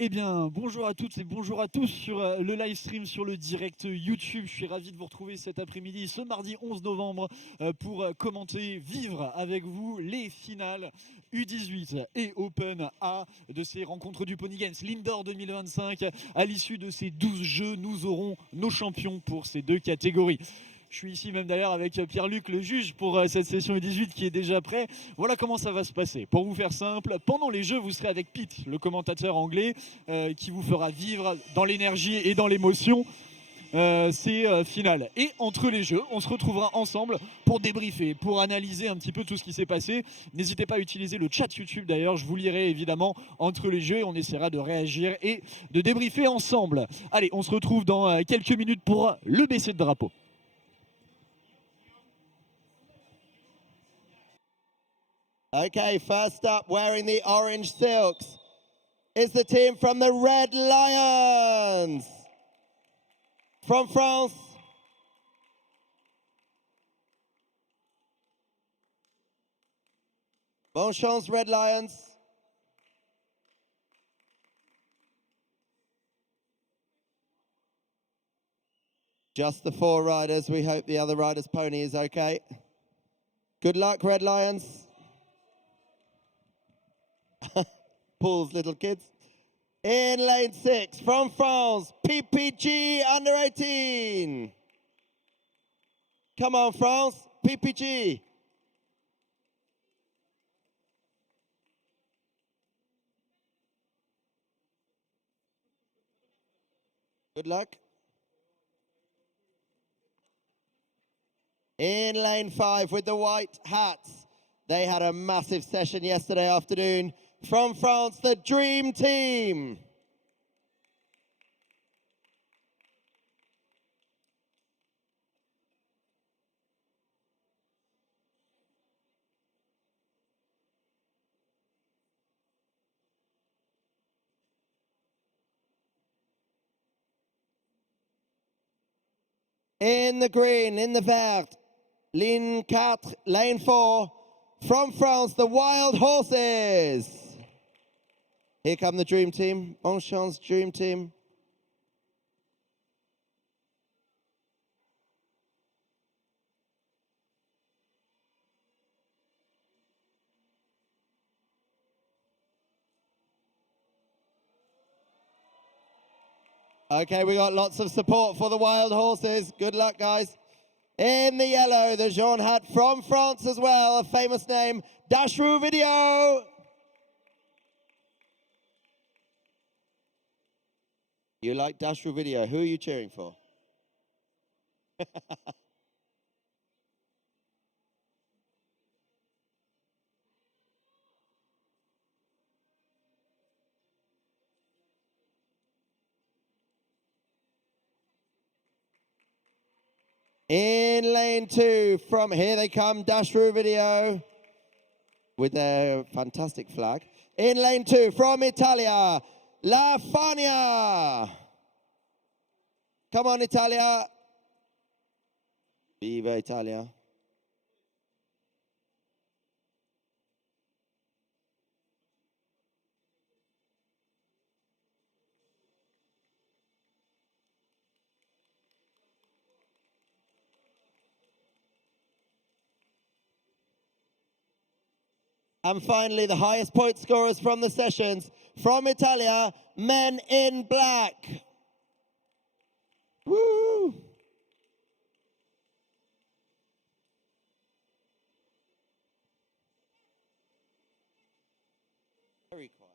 Eh bien, bonjour à toutes et bonjour à tous sur le live stream, sur le direct YouTube. Je suis ravi de vous retrouver cet après-midi, ce mardi 11 novembre, pour commenter, vivre avec vous les finales U18 et Open A de ces rencontres du Pony Games Lindor 2025. À l'issue de ces 12 jeux, nous aurons nos champions pour ces deux catégories. Je suis ici même d'ailleurs avec Pierre-Luc, le juge, pour cette session U18 qui est déjà prêt. Voilà comment ça va se passer. Pour vous faire simple, pendant les jeux, vous serez avec Pete, le commentateur anglais, qui vous fera vivre dans l'énergie et dans l'émotion ces finales. Et entre les jeux, on se retrouvera ensemble pour débriefer, pour analyser un petit peu tout ce qui s'est passé. N'hésitez pas à utiliser le chat YouTube d'ailleurs, je vous lirai évidemment entre les jeux et on essaiera de réagir et de débriefer ensemble. Allez, on se retrouve dans quelques minutes pour le baiser de drapeau. Okay, first up, wearing the orange silks, is the team from the Red Lions. From France. Bonne chance, Red Lions. Just the 4 riders. We hope the other rider's pony is okay. Good luck, Red Lions. Paul's little kids. In lane 6, from France, PPG under 18. Come on, France, PPG. Good luck. In lane 5 with the white hats. They had a massive session yesterday afternoon. From France, the Dream Team. In the green, in the vert, lane 4, lane 4, from France, the Wild Horses. Here come the Dream Team. Bonne chance, Dream Team. Okay, we got lots of support for the Wild Horses. Good luck, guys. In the yellow, the Jean hat from France as well, a famous name, Dashru Video. You like Dashru Video. Who are you cheering for? In lane 2, from here they come, Dashru Video with their fantastic flag. In lane 2, from Italia, La Fania. Come on, Italia. Viva Italia. And finally, the highest point scorers from the sessions, from Italia, Men in Black. Woo! Very quiet.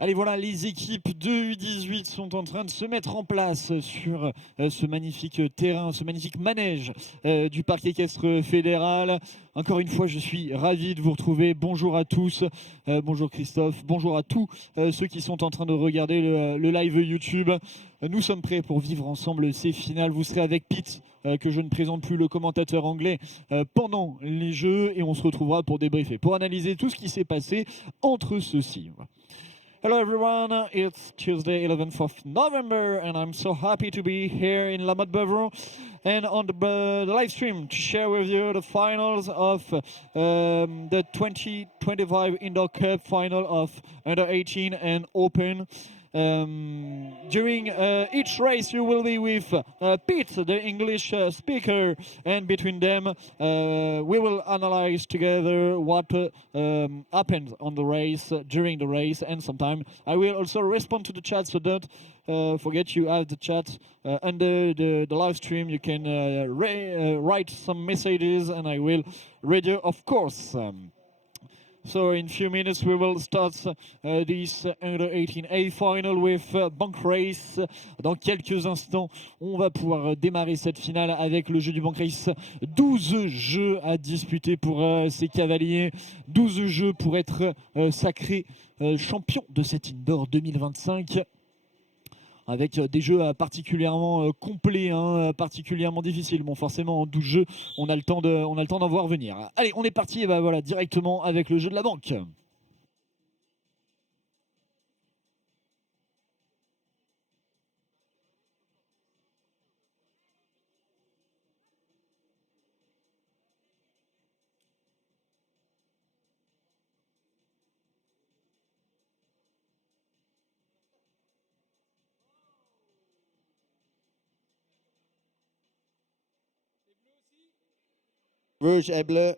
Allez, voilà, les équipes de U18 sont en train de se mettre en place sur ce magnifique terrain, ce magnifique manège du parc équestre fédéral. Encore une fois, je suis ravi de vous retrouver. Bonjour à tous, bonjour Christophe, bonjour à tous ceux qui sont en train de regarder le live YouTube. Nous sommes prêts pour vivre ensemble ces finales. Vous serez avec Pete, que je ne présente plus, le commentateur anglais, pendant les jeux, et on se retrouvera pour débriefer, pour analyser tout ce qui s'est passé entre ceux-ci. Hello everyone, it's Tuesday 11th of November and I'm so happy to be here in La Motte-Beuvron and on the live stream to share with you the finals of the 2025 Indoor Cup final of Under 18 and Open. During each race you will be with Pete, the English speaker, and between them we will analyze together what happened on the race, during the race, and sometime I will also respond to the chat, so don't forget you have the chat under the live stream. You can write some messages and I will read you, of course. So in a few minutes we will start this Under 18A final with Bank Race. Dans quelques instants, on va pouvoir démarrer cette finale avec le jeu du Bank Race. 12 jeux à disputer pour ces cavaliers. 12 jeux pour être sacré champion de cette Indoor 2025. Avec des jeux particulièrement complets, particulièrement difficiles. Bon, forcément, en 12 jeux, on a le temps d'en voir venir. Allez, on est parti, et voilà, directement avec le jeu de la banque. Rouge et bleu.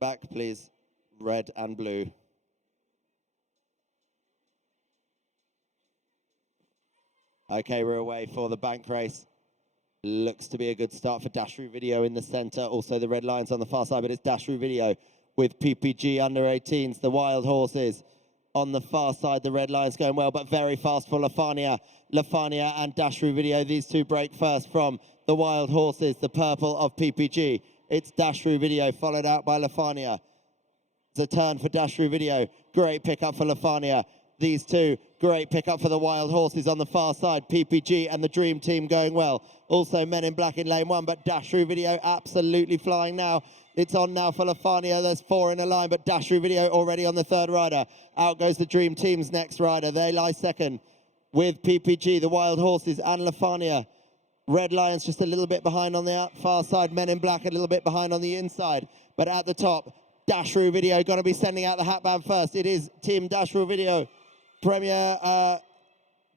Back, please. Red and blue. Okay, we're away for the Bank Race. Looks to be a good start for Dashru Video in the center. Also the Red Lions on the far side, but it's Dashru Video with PPG under 18s, the Wild Horses. On the far side, the Red Lions going well, but very fast for Lafania. Lafania and Dashru Video, these two break first from the Wild Horses, the purple of PPG. It's Dashru Video, followed out by Lafania. It's a turn for Dashru Video. Great pickup for Lafania. These two, great pickup for the Wild Horses on the far side. PPG and the Dream Team going well. Also Men in Black in lane one, but Dashru Video absolutely flying now. It's on now for Lafania. There's 4 in a line, but Dashru Video already on the third rider. Out goes the Dream Team's next rider. They lie second with PPG, the Wild Horses and Lafania. Red Lions just a little bit behind on the far side. Men in Black a little bit behind on the inside. But at the top, Dashru Video going to be sending out the hatband first. It is Team Dashru Video, Premier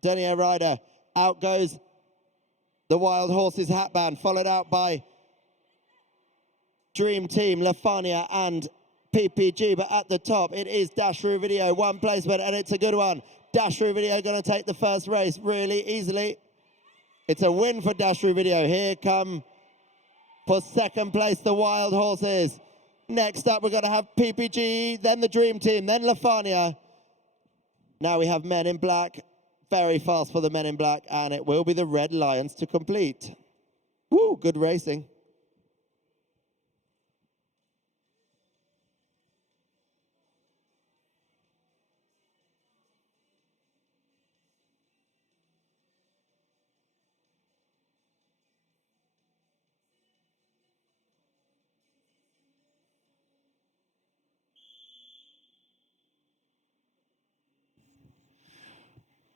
Dernier rider. Out goes the Wild Horses hatband, followed out by Dream Team, Lafania and PPG. But at the top, it is Dashru Video. One placement, and it's a good one. Dashru Video going to take the first race really easily. It's a win for Dashru Video. Here come for second place the Wild Horses. Next up, we're going to have PPG, then the Dream Team, then Lafania. Now we have Men in Black. Very fast for the Men in Black, and it will be the Red Lions to complete. Woo, good racing.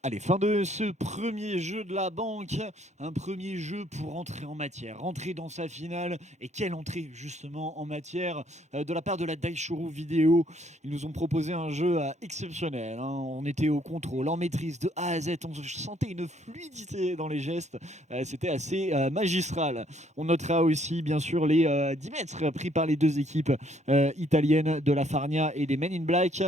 Allez, fin de ce premier jeu de la banque, un premier jeu pour entrer en matière, rentrer dans sa finale. Et quelle entrée justement en matière de la part de la Daishuru Video. Ils nous ont proposé un jeu exceptionnel, on était au contrôle, en maîtrise de A à Z, on sentait une fluidité dans les gestes, c'était assez magistral. On notera aussi bien sûr les 10 mètres pris par les deux équipes italiennes de la Farnia et des Men in Black.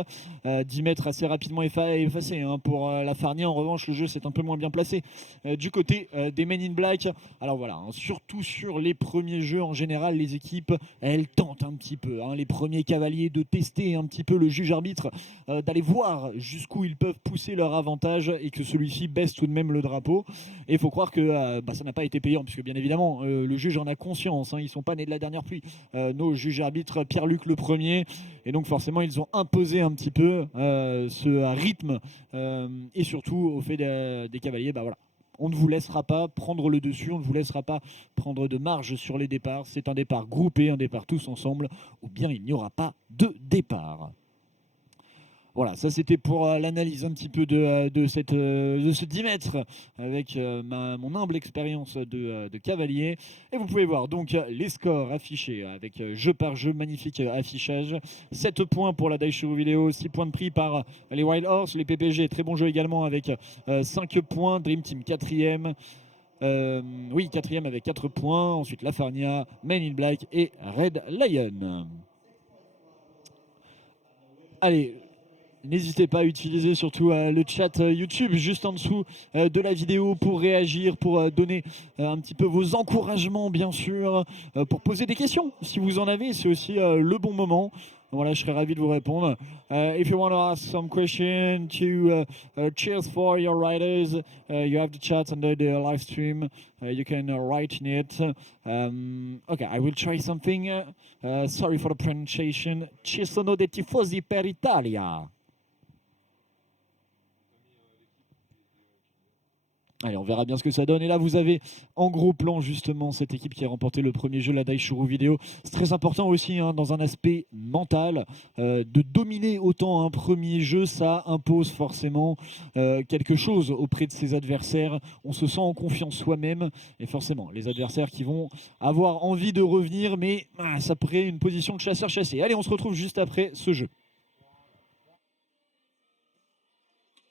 10 mètres assez rapidement effacés pour la Farnia. En revanche, le jeu s'est un peu moins bien placé du côté des Men in Black. Alors voilà, surtout sur les premiers jeux, en général, les équipes, elles tentent un petit peu, les premiers cavaliers, de tester un petit peu le juge-arbitre, d'aller voir jusqu'où ils peuvent pousser leur avantage et que celui-ci baisse tout de même le drapeau. Et il faut croire que ça n'a pas été payant, puisque bien évidemment, le juge en a conscience, ils ne sont pas nés de la dernière pluie. Nos juges-arbitres, Pierre-Luc le premier, et donc forcément, ils ont imposé un petit peu ce rythme et surtout au fait des cavaliers, voilà. On ne vous laissera pas prendre le dessus, on ne vous laissera pas prendre de marge sur les départs. C'est un départ groupé, un départ tous ensemble, ou bien il n'y aura pas de départ. Voilà, ça c'était pour l'analyse un petit peu de ce 10 mètres avec mon humble expérience de cavalier. Et vous pouvez voir donc les scores affichés avec jeu par jeu, magnifique affichage. 7 points pour la Daishiro Vidéo, 6 points de prix par les Wild Horse, les PPG, très bon jeu également avec 5 points, Dream Team 4e. Oui, 4e avec 4 points. Ensuite, La Farnia, Men in Black et Red Lion. Allez, n'hésitez pas à utiliser surtout le chat YouTube juste en dessous de la vidéo pour réagir, pour donner un petit peu vos encouragements bien sûr, pour poser des questions si vous en avez, c'est aussi le bon moment. Voilà, je serais ravi de vous répondre. If you want to ask some question to cheers for your riders, you have the chat under the live stream. You can write in it. Okay, I will try something. Sorry for the pronunciation. Ci sono dei tifosi per Italia. Allez, on verra bien ce que ça donne. Et là, vous avez en gros plan justement cette équipe qui a remporté le premier jeu, la Daishiro Vidéo. C'est très important aussi dans un aspect mental. De dominer autant un premier jeu, ça impose forcément quelque chose auprès de ses adversaires. On se sent en confiance soi-même. Et forcément, les adversaires qui vont avoir envie de revenir, mais ça pourrait une position de chasseur-chassé. Allez, on se retrouve juste après ce jeu.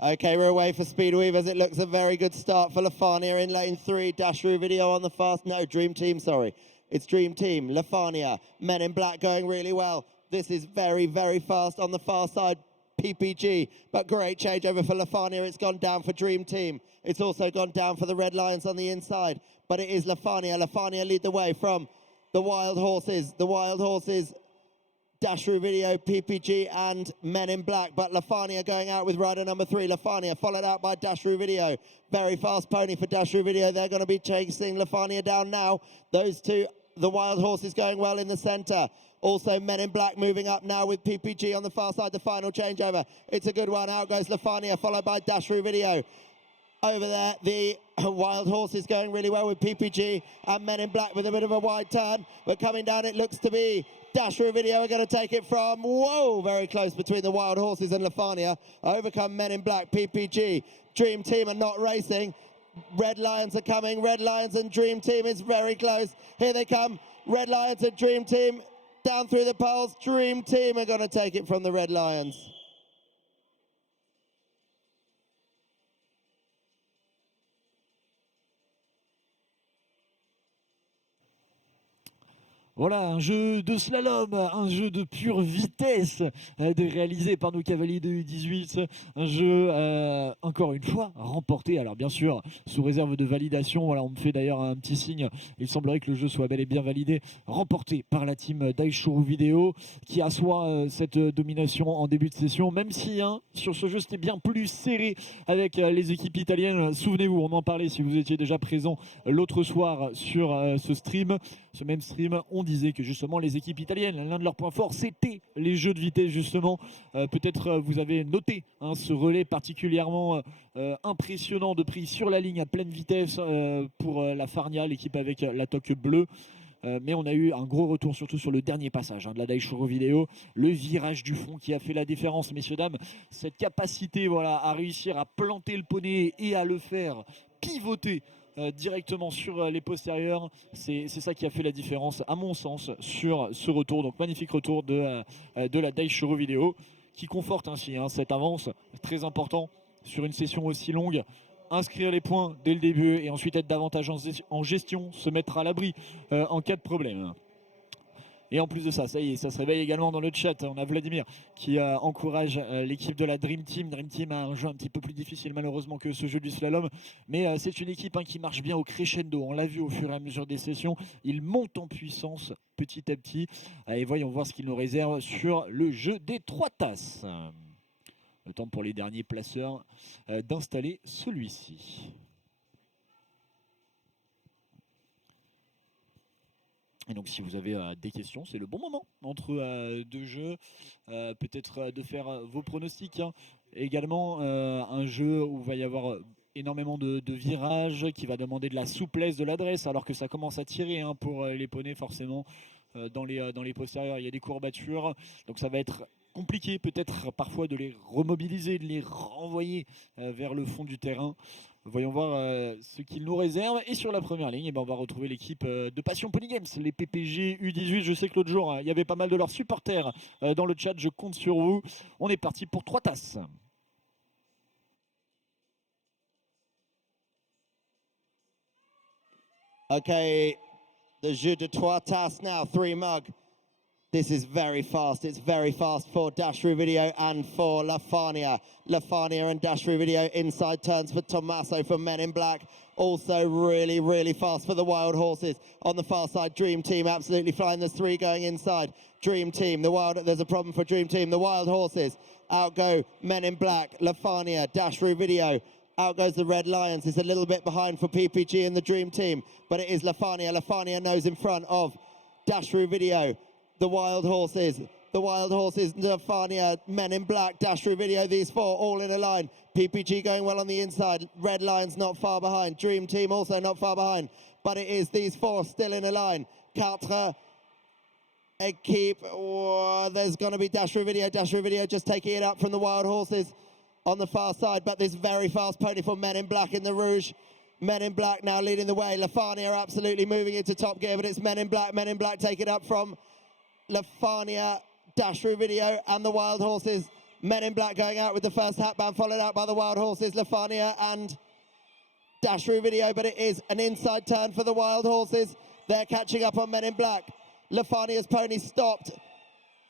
Okay, we're away for Speed Weavers. It looks a very good start for Lafania in lane 3. Dashru Video on the fast. No, Dream Team, sorry. It's Dream Team. Lafania, Men in Black going really well. This is very, very fast on the far side. PPG, but great changeover for Lafania. It's gone down for Dream Team. It's also gone down for the Red Lions on the inside, but it is Lafania. Lafania lead the way from the Wild Horses. The Wild Horses, Dashru Video, PPG and Men in Black, but Lafania going out with rider number 3. Lafania followed out by Dashru Video. Very fast pony for Dashru Video. They're going to be chasing Lafania down now. Those two, the Wild Horses going well in the center. Also Men in Black moving up now with PPG on the far side, the final changeover. It's a good one. Out goes Lafania, followed by Dashru Video. Over there, the Wild Horses going really well with PPG and Men in Black with a bit of a wide turn. But coming down, it looks to be Dashru Video are going to take it from, whoa, very close between the Wild Horses and Lafania. Overcome Men in Black, PPG. Dream Team are not racing. Red Lions are coming. Red Lions and Dream Team is very close. Here they come. Red Lions and Dream Team down through the poles. Dream Team are going to take it from the Red Lions. Voilà, un jeu de slalom, un jeu de pure vitesse réalisé par nos cavaliers de U18. Un jeu, encore une fois, remporté. Alors bien sûr, sous réserve de validation. Voilà, on me fait d'ailleurs un petit signe. Il semblerait que le jeu soit bel et bien validé. Remporté par la team Daishiro Video, qui assoit cette domination en début de session. Même si sur ce jeu, c'était bien plus serré avec les équipes italiennes. Souvenez-vous, on en parlait si vous étiez déjà présent l'autre soir sur ce même stream. On disait que justement les équipes italiennes, l'un de leurs points forts, c'était les jeux de vitesse justement. Peut-être vous avez noté ce relais particulièrement impressionnant de prix sur la ligne à pleine vitesse pour la Farnia, l'équipe avec la toque bleue. Mais on a eu un gros retour surtout sur le dernier passage de la Daishiro Video, le virage du fond qui a fait la différence, messieurs dames. Cette capacité à réussir à planter le poney et à le faire pivoter directement sur les postérieurs, c'est ça qui a fait la différence à mon sens sur ce retour. Donc magnifique retour de la Daishiro Video qui conforte ainsi cette avance très important sur une session aussi longue. Inscrire les points dès le début et ensuite être davantage en gestion, se mettre à l'abri en cas de problème. Et en plus de ça, ça y est, ça se réveille également dans le chat. On a Vladimir qui encourage l'équipe de la Dream Team. Dream Team a un jeu un petit peu plus difficile malheureusement que ce jeu du slalom. Mais c'est une équipe qui marche bien au crescendo. On l'a vu au fur et à mesure des sessions. Ils montent en puissance petit à petit. Et voyons voir ce qu'ils nous réservent sur le jeu des 3 tasses. Le temps pour les derniers placeurs d'installer celui-ci. Et donc si vous avez des questions, c'est le bon moment entre 2 jeux, peut-être de faire vos pronostics. Également un jeu où il va y avoir énormément de virages, qui va demander de la souplesse de l'adresse, alors que ça commence à tirer pour les poneys forcément. Dans les postérieurs, il y a des courbatures, donc ça va être compliqué peut-être parfois de les remobiliser, de les renvoyer vers le fond du terrain. Voyons voir ce qu'il nous réserve. Et sur la première ligne, eh ben, on va retrouver l'équipe de Passion Pony Games, les PPG U18. Je sais que l'autre jour, il y avait pas mal de leurs supporters dans le chat. Je compte sur vous. On est parti pour 3 tasses. Okay, the jeu de trois tasses now, 3 mug. This is very fast. It's very fast for Dashru Video and for Lafania. Lafania and Dashru Video inside turns for Tommaso for Men in Black. Also really, really fast for the Wild Horses. On the far side, Dream Team absolutely flying. There's 3 going inside. Dream Team, there's a problem for Dream Team. The Wild Horses, out go Men in Black, Lafania, Dashru Video. Out goes the Red Lions. It's a little bit behind for PPG and the Dream Team, but it is Lafania. Lafania knows in front of Dashru Video. The Wild Horses, Lafania, Men in Black, Dashru Video, these 4 all in a line. PPG going well on the inside. Red Lions not far behind. Dream Team also not far behind, but it is these 4 still in a line. Quatre Equipe, there's going to be Dashru Video just taking it up from the Wild Horses on the far side, but this very fast pony for Men in Black in the Rouge. Men in Black now leading the way. Lafania absolutely moving into top gear, but it's Men in Black. Men in Black take it up from Lafania, Dashru Video and the Wild Horses. Men in Black going out with the first hatband, followed out by the Wild Horses, Lafania and Dashru Video, but it is an inside turn for the Wild Horses. They're catching up on Men in Black. Lafania's pony stopped.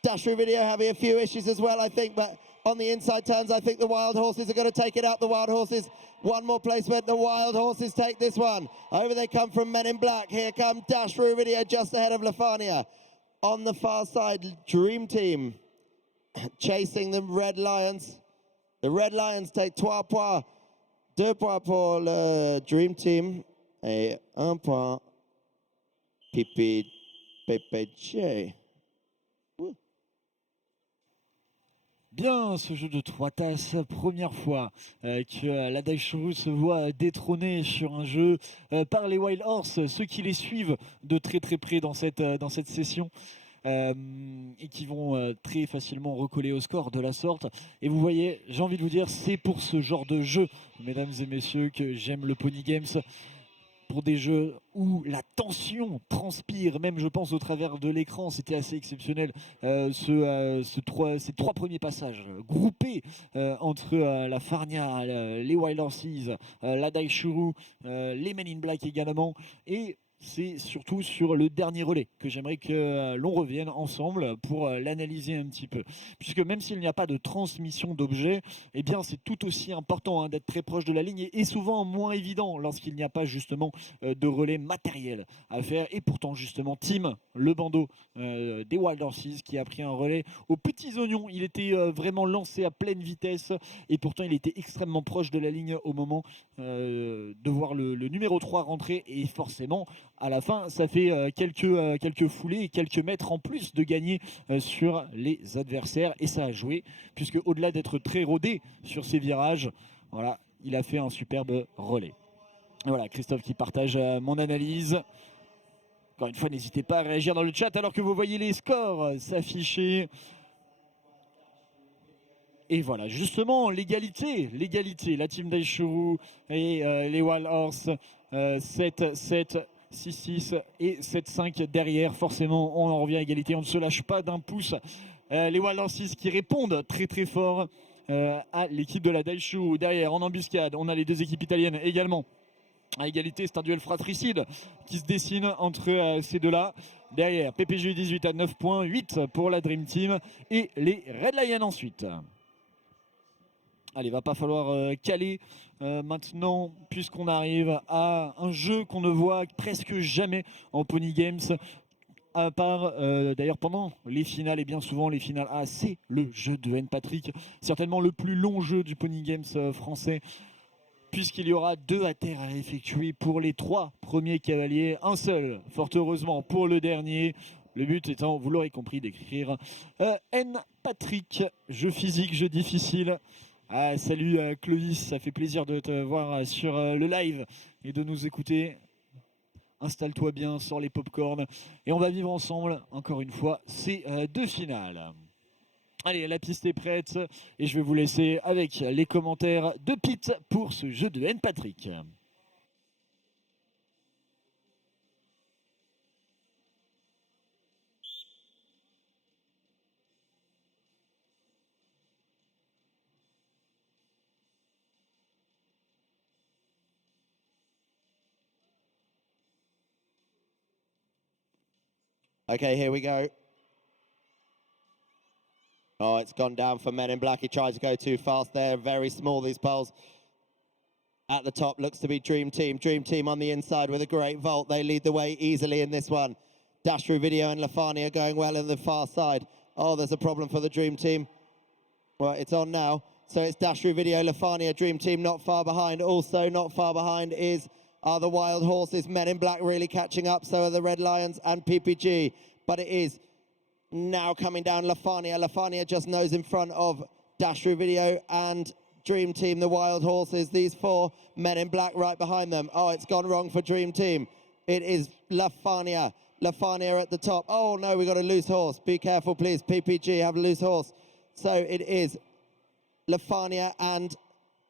Dashru Video having a few issues as well, I think, but on the inside turns, I think the Wild Horses are going to take it up. The Wild Horses, one more placement. The Wild Horses take this one. Over they come from Men in Black. Here come Dashru Video just ahead of Lafania. On the far side, Dream Team chasing the Red Lions. The Red Lions take 3 points. 2 points pour le Dream Team et 1 point PPG. Bien, ce jeu de 3 tasses, première fois que la Daishuru se voit détrônée sur un jeu par les Wild Horse, ceux qui les suivent de très très près dans cette session. Et qui vont très facilement recoller au score de la sorte. Et vous voyez, j'ai envie de vous dire, c'est pour ce genre de jeu, mesdames et messieurs, que j'aime le Pony Games. Pour des jeux où la tension transpire, même je pense au travers de l'écran, c'était assez exceptionnel. Ces 3 premiers passages groupés entre la Farnia, les Wild Horses, la Daishuru, les Men in Black également, et c'est surtout sur le dernier relais que j'aimerais que l'on revienne ensemble pour l'analyser un petit peu. Puisque même s'il n'y a pas de transmission d'objets, eh bien c'est tout aussi important d'être très proche de la ligne et souvent moins évident lorsqu'il n'y a pas justement de relais matériel à faire. Et pourtant justement Tim, le bandeau des Wild Horses qui a pris un relais aux petits oignons, il était vraiment lancé à pleine vitesse et pourtant il était extrêmement proche de la ligne au moment de voir le numéro 3 rentrer et forcément à la fin, ça fait quelques foulées et quelques mètres en plus de gagner sur les adversaires. Et ça a joué, puisque au-delà d'être très rodé sur ses virages, voilà, il a fait un superbe relais. Voilà, Christophe qui partage mon analyse. Encore une fois, n'hésitez pas à réagir dans le chat alors que vous voyez les scores s'afficher. Et voilà, justement, l'égalité, la team Daishuru et les Wild Horse, 7-7, 6-6 et 7-5 derrière. Forcément, on en revient à égalité, on ne se lâche pas d'un pouce. Les Wild Horses qui répondent très très fort à l'équipe de la Daishuru. Derrière, en embuscade, on a les 2 équipes italiennes également. À égalité, c'est un duel fratricide qui se dessine entre ces deux-là. Derrière, PPG 18 à 9 points, 8 pour la Dream Team et les Red Lions ensuite. Allez, va pas falloir caler maintenant, puisqu'on arrive à un jeu qu'on ne voit presque jamais en Pony Games, à part d'ailleurs pendant les finales, et bien souvent les finales A, c'est le jeu de N. Patrick, certainement le plus long jeu du Pony Games français, puisqu'il y aura 2 à terre à effectuer pour les 3 premiers cavaliers, un seul, fort heureusement, pour le dernier. Le but étant, vous l'aurez compris, d'écrire N. Patrick, jeu physique, jeu difficile. Ah, salut Clovis, ça fait plaisir de te voir sur le live et de nous écouter. Installe-toi bien, sors les pop-corns et on va vivre ensemble, encore une fois, ces 2 finales. Allez, la piste est prête et je vais vous laisser avec les commentaires de Pete pour ce jeu de N. Patrick. Okay, here we go. Oh, it's gone down for Men in Black. He tries to go too fast there. Very small, these poles. At the top looks to be Dream Team. Dream Team on the inside with a great vault. They lead the way easily in this one. Dash Through Video and Lafani are going well on the far side. Oh, there's a problem for the Dream Team. Well, it's on now. So it's Dash Through Video, Lafani, Dream Team not far behind. Also not far behind are the Wild Horses. Men in Black really catching up. So are the Red Lions and PPG. But it is now coming down Lafania. Lafania just knows in front of Dash Through Video and Dream Team, the Wild Horses. These four Men in Black right behind them. Oh, it's gone wrong for Dream Team. It is Lafania. Lafania at the top. Oh, no, we got a loose horse. Be careful, please. PPG have a loose horse. So it is Lafania and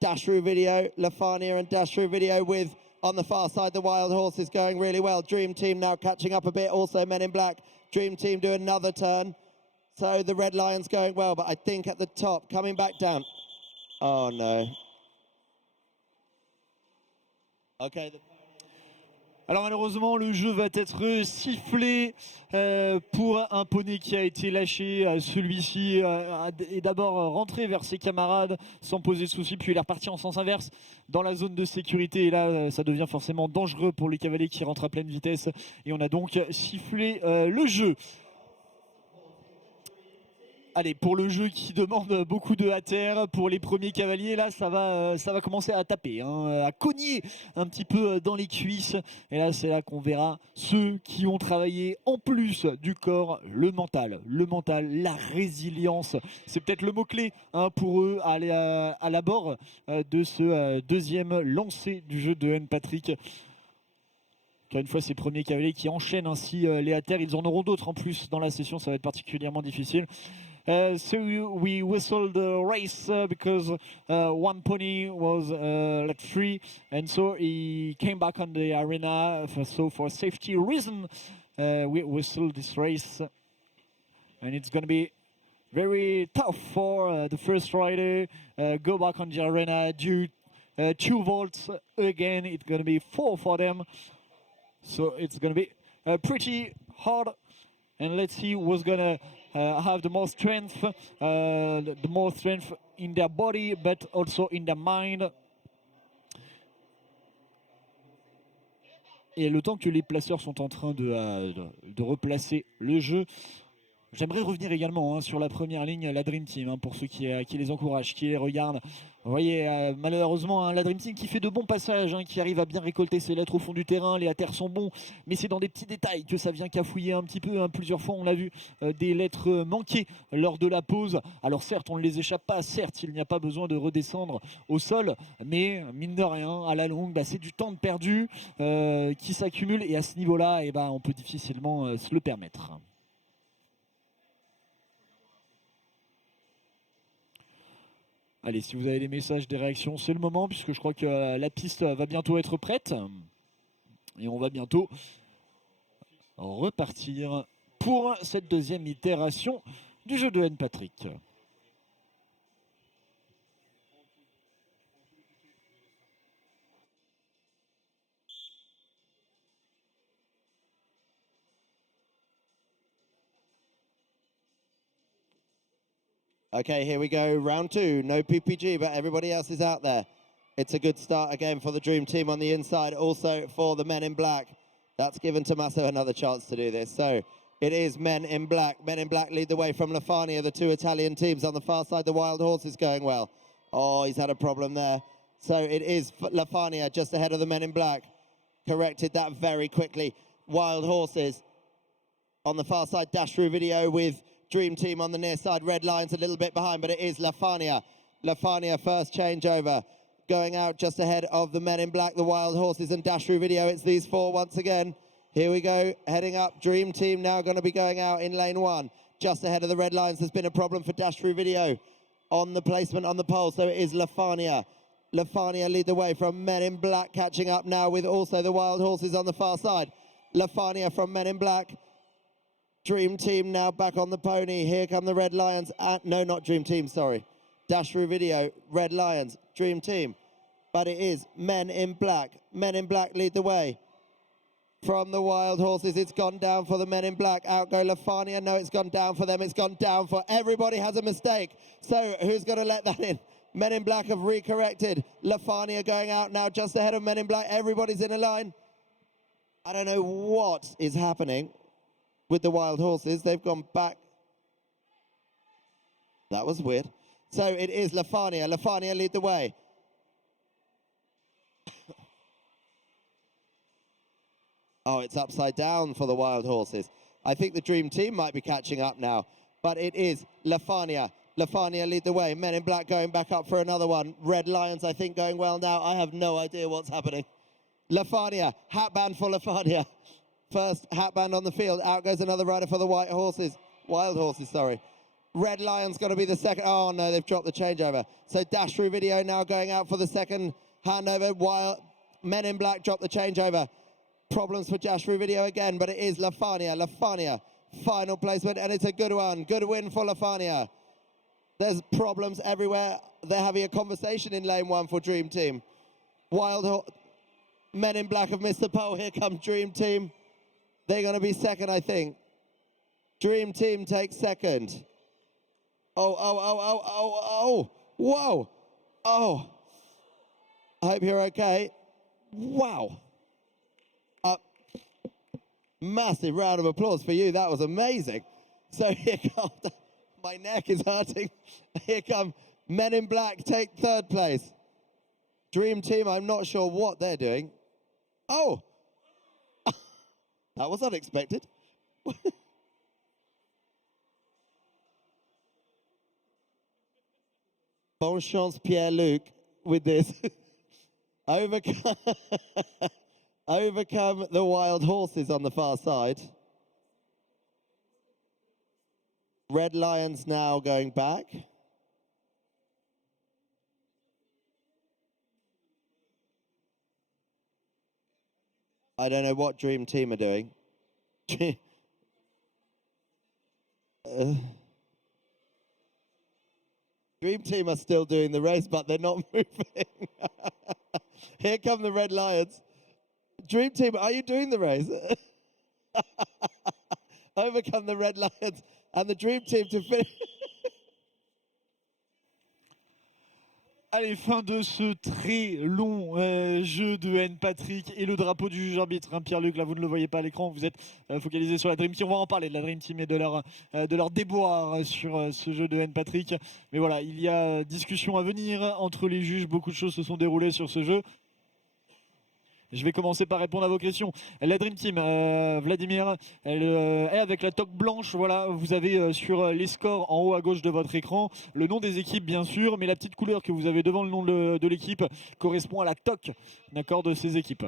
Dash Through Video. Lafania and Dash Through Video with, on the far side, the Wild Horses going really well. Dream Team now catching up a bit. Also Men in Black. Dream Team do another turn. So the Red Lions going well, but I think at the top, coming back down. Oh, no. Okay. Alors malheureusement, le jeu va être sifflé pour un poney qui a été lâché. Celui-ci est d'abord rentré vers ses camarades sans poser de soucis, puis il est reparti en sens inverse dans la zone de sécurité. Et là, ça devient forcément dangereux pour les cavaliers qui rentrent à pleine vitesse. Et on a donc sifflé le jeu. Allez, pour le jeu qui demande beaucoup de hâter, pour les premiers cavaliers, là, ça va commencer à taper, hein, à cogner un petit peu dans les cuisses. Et là, c'est là qu'on verra ceux qui ont travaillé en plus du corps, le mental, la résilience. C'est peut-être le mot-clé, hein, pour eux à l'abord de ce deuxième lancer du jeu de N. Patrick. Encore une fois, ces premiers cavaliers qui enchaînent ainsi les hâters, ils en auront d'autres en plus dans la session, ça va être particulièrement difficile. So we whistled the race because one pony was left free, and so he came back on the arena. So for safety reason, we whistled this race, and it's going to be very tough for the first rider. Go back on the arena, do 2 volts again. It's going to be 4 for them. So it's going to be pretty hard, and let's see who's going to have the more strength in their body, but also in their mind. Et le temps que les placeurs sont en train de replacer le jeu, j'aimerais revenir également, hein, sur la première ligne, la Dream Team, hein, pour ceux qui les encouragent, qui les regardent. Vous voyez, malheureusement, hein, la Dream Team qui fait de bons passages, hein, qui arrive à bien récolter ses lettres au fond du terrain, les hâters sont bons, mais c'est dans des petits détails que ça vient cafouiller un petit peu, hein. Plusieurs fois, on l'a vu, des lettres manquées lors de la pause. Alors certes, on ne les échappe pas, certes, il n'y a pas besoin de redescendre au sol, mais mine de rien, à la longue, c'est du temps de perdu qui s'accumule, et à ce niveau-là, on peut difficilement se le permettre. Allez, si vous avez des messages, des réactions, c'est le moment, puisque je crois que la piste va bientôt être prête. Et on va bientôt repartir pour cette deuxième itération du jeu de N. Patrick. Okay, here we go. Round 2. No PPG, but everybody else is out there. It's a good start again for the Dream Team on the inside. Also for the Men in Black. That's given Tommaso another chance to do this. So it is Men in Black. Men in Black lead the way from Lafania, the 2 Italian teams. On the far side, the Wild Horses going well. Oh, he's had a problem there. So it is Lafania just ahead of the Men in Black. Corrected that very quickly. Wild Horses on the far side, Dash Through Video with Dream Team on the near side. Red Lions a little bit behind, but it is Lafania. Lafania first changeover. Going out just ahead of the Men in Black, the Wild Horses and Dash Through Video. It's these 4 once again. Here we go, heading up. Dream Team now going to be going out in lane 1. just ahead of the red lines. There's been a problem for Dash Through Video on the placement on the pole, so it is Lafania. Lafania lead the way from Men in Black, catching up now with also the Wild Horses on the far side. Lafania from Men in Black. Dream Team now back on the pony. Here come the Red Lions. No, not Dream Team, sorry. Dash Through Video, Red Lions, Dream Team. But it is Men in Black. Men in Black lead the way. From the Wild Horses, it's gone down for the Men in Black. Out go Lafania. No, it's gone down for them. It's gone down for everybody has a mistake. So who's going to let that in? Men in Black have recorrected. Lafania going out now just ahead of Men in Black. Everybody's in a line. I don't know what is happening with the Wild Horses. They've gone back. That was weird. So it is Lafania. Lafania lead the way. Oh, it's upside down for the Wild Horses. I think the Dream Team might be catching up now. But it is Lafania. Lafania lead the way. Men in Black going back up for another one. Red Lions, I think, going well now. I have no idea what's happening. Lafania, hatband for Lafania. First hatband on the field. Out goes another rider for the Wild Horses, sorry. Red Lions going to be the second. Oh, no, they've dropped the changeover. So Dash Through Video now going out for the second handover, while Men in Black drop the changeover. Problems for Dash Through Video again, but it is Lafania. Lafania, final placement, and it's a good one. Good win for Lafania. There's problems everywhere. They're having a conversation in lane one for Dream Team. Men in Black have missed the pole. Here comes Dream Team. They're going to be second, I think. Dream Team takes second. Oh. Whoa. Oh. I hope you're okay. Wow. Massive round of applause for you. That was amazing. So here comes... My neck is hurting. Here come Men in Black take third place. Dream Team, I'm not sure what they're doing. Oh! That was unexpected. Bon chance, Pierre-Luc, with this. Overcome the Wild Horses on the far side. Red Lions now going back. I don't know what Dream Team are doing. Dream Team are still doing the race, but they're not moving. Here come the Red Lions. Dream Team, are you doing the race? Overcome the Red Lions and the Dream Team to finish. Allez, fin de ce très long jeu de N. Patrick et le drapeau du juge arbitre. Hein, Pierre-Luc, là vous ne le voyez pas à l'écran, vous êtes focalisé sur la Dream Team. On va en parler de la Dream Team et de leur déboire sur ce jeu de N. Patrick. Mais voilà, il y a discussion à venir entre les juges. Beaucoup de choses se sont déroulées sur ce jeu. Je vais commencer par répondre à vos questions. La Dream Team, Vladimir, elle est avec la toque blanche. Voilà, vous avez sur les scores en haut à gauche de votre écran le nom des équipes, bien sûr, mais la petite couleur que vous avez devant le nom de l'équipe correspond à la toque, d'accord, de ces équipes.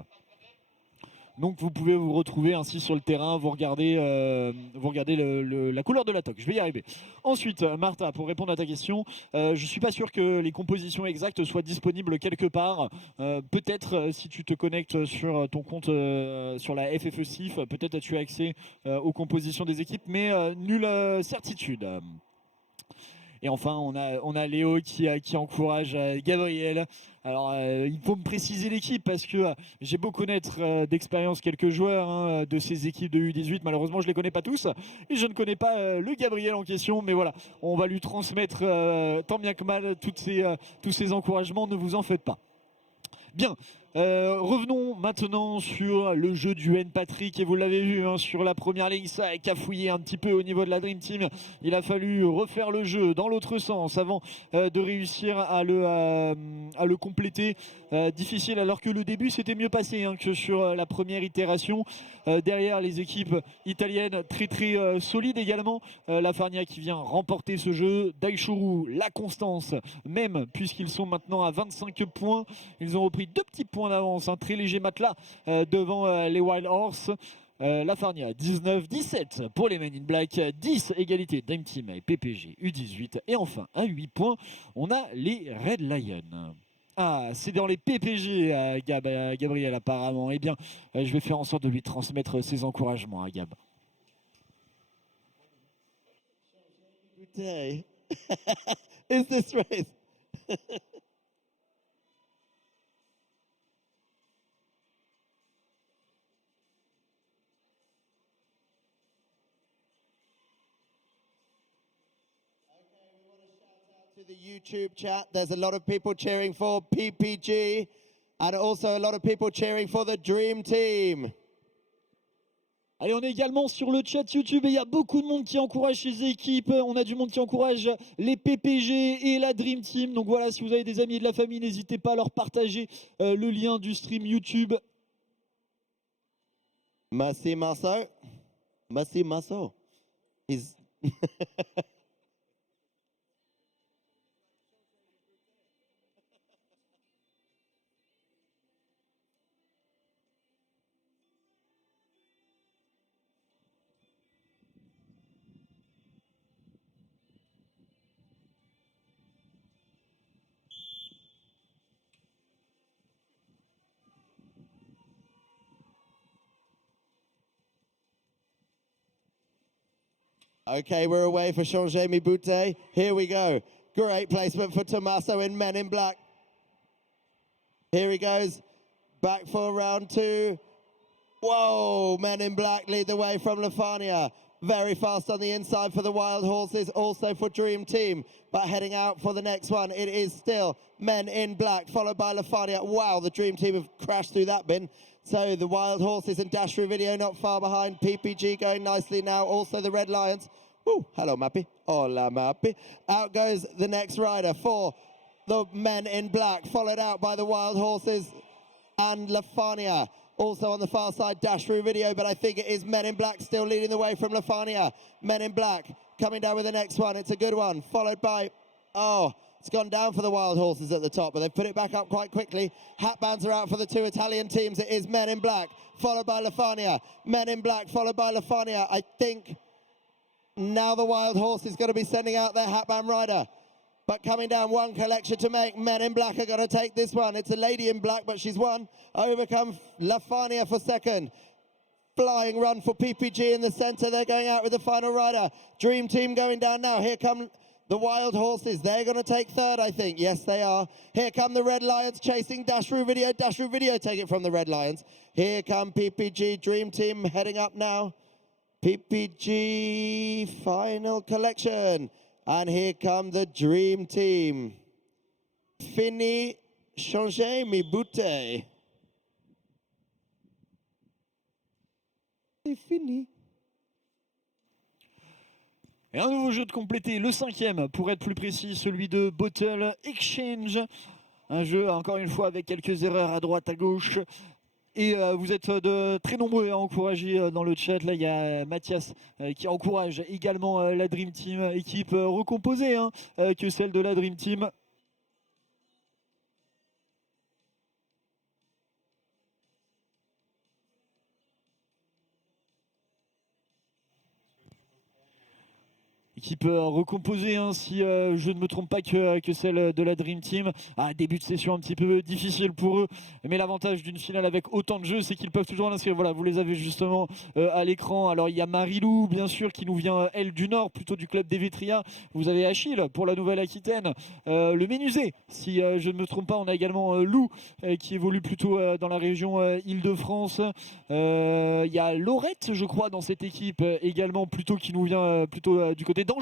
Donc vous pouvez vous retrouver ainsi sur le terrain, vous regardez la couleur de la toque. Je vais y arriver. Ensuite, Martha, pour répondre à ta question, je ne suis pas sûr que les compositions exactes soient disponibles quelque part. Peut-être si tu te connectes sur ton compte sur la FFE SIF, peut-être tu as accès aux compositions des équipes, mais nulle certitude. Et enfin, on a Léo qui encourage Gabriel. Alors, il faut me préciser l'équipe parce que j'ai beau connaître d'expérience quelques joueurs de ces équipes de U18. Malheureusement, je ne les connais pas tous. Et je ne connais pas le Gabriel en question. Mais voilà, on va lui transmettre tant bien que mal tous ces encouragements. Ne vous en faites pas. Bien, revenons maintenant sur le jeu du N. Patrick, et vous l'avez vu sur la première ligne, ça a cafouillé un petit peu au niveau de la Dream Team. Il a fallu refaire le jeu dans l'autre sens avant de réussir à le compléter. Difficile, alors que le début s'était mieux passé que sur la première itération. Derrière, les équipes italiennes très très solides également. La Farnia qui vient remporter ce jeu. Daishuru, la constance même, puisqu'ils sont maintenant à 25 points. Ils ont repris 2 petits points d'avance, un très léger matelas devant les Wild Horse. La Farnia 19-17 pour les Men in Black, 10 égalité Dream Team et PPG U18 et enfin à 8 points on a les Red Lions. Ah, c'est dans les PPG Gabriel apparemment. Eh bien, je vais faire en sorte de lui transmettre ses encouragements à Gab. Good day. Is this race? To the YouTube chat, there's a lot of people cheering for PPG and also a lot of people cheering for the Dream Team. Allez, on est également sur le chat YouTube et il y a beaucoup de monde qui encourage ces équipes. On a du monde qui encourage les PPG et la Dream Team. Donc voilà, si vous avez des amis et de la famille, n'hésitez pas à leur partager le lien du stream YouTube. Merci Marceau. Merci Marceau. Okay, we're away for Jean-Jamie Boutte. Here we go. Great placement for Tommaso in Men in Black. Here he goes. Back for round two. Whoa, Men in Black lead the way from Lafania. Very fast on the inside for the Wild Horses, also for Dream Team. But heading out for the next one, it is still Men in Black, followed by Lafania. Wow, the Dream Team have crashed through that bin. So the Wild Horses and Dash Through Video not far behind. PPG going nicely now. Also the Red Lions. Woo, hello, Mappy. Hola, Mappy. Out goes the next rider for the Men in Black, followed out by the Wild Horses and Lafania. Also on the far side, Dash Through Video, but I think it is Men in Black still leading the way from Lafania. Men in Black coming down with the next one. It's a good one, followed by, oh, it's gone down for the Wild Horses at the top, but they've put it back up quite quickly. Hat bands are out for the two Italian teams. It is Men in Black, followed by Lafania. Men in Black, followed by Lafania. I think now the Wild Horse is going to be sending out their hat band rider. But coming down, one collection to make. Men in Black are going to take this one. It's a lady in black, but she's won. Overcome Lafania for second. Flying run for PPG in the center. They're going out with the final rider. Dream Team going down now. Here come the Wild Horses. They're going to take third, I think. Yes, they are. Here come the Red Lions chasing Dash Through Video. Dash Through Video take it from the Red Lions. Here come PPG. Dream Team heading up now. PPG final collection. And here come the Dream Team. Fini, changez mi bouteille. C'est fini. Et un nouveau jeu de compléter, le cinquième, pour être plus précis, celui de Bottle Exchange. Un jeu, encore une fois, avec quelques erreurs à droite, à gauche. Et vous êtes très nombreux à encourager dans le chat. Là, il y a Mathias qui encourage également la Dream Team, équipe recomposée que celle de la Dream Team. Équipe recomposée, si je ne me trompe pas, que celle de la Dream Team. Début de session un petit peu difficile pour eux, mais l'avantage d'une finale avec autant de jeux, c'est qu'ils peuvent toujours l'inscrire. Voilà, vous les avez justement à l'écran. Alors il y a Marilou, bien sûr, qui nous vient, elle, du Nord, plutôt du club d'Evetria. Vous avez Achille pour la Nouvelle-Aquitaine. Le Ménusé, si je ne me trompe pas. On a également Lou, qui évolue plutôt dans la région Île-de-France. Il y a Laurette, je crois, dans cette équipe également, plutôt qui nous vient plutôt du côté d'Angers.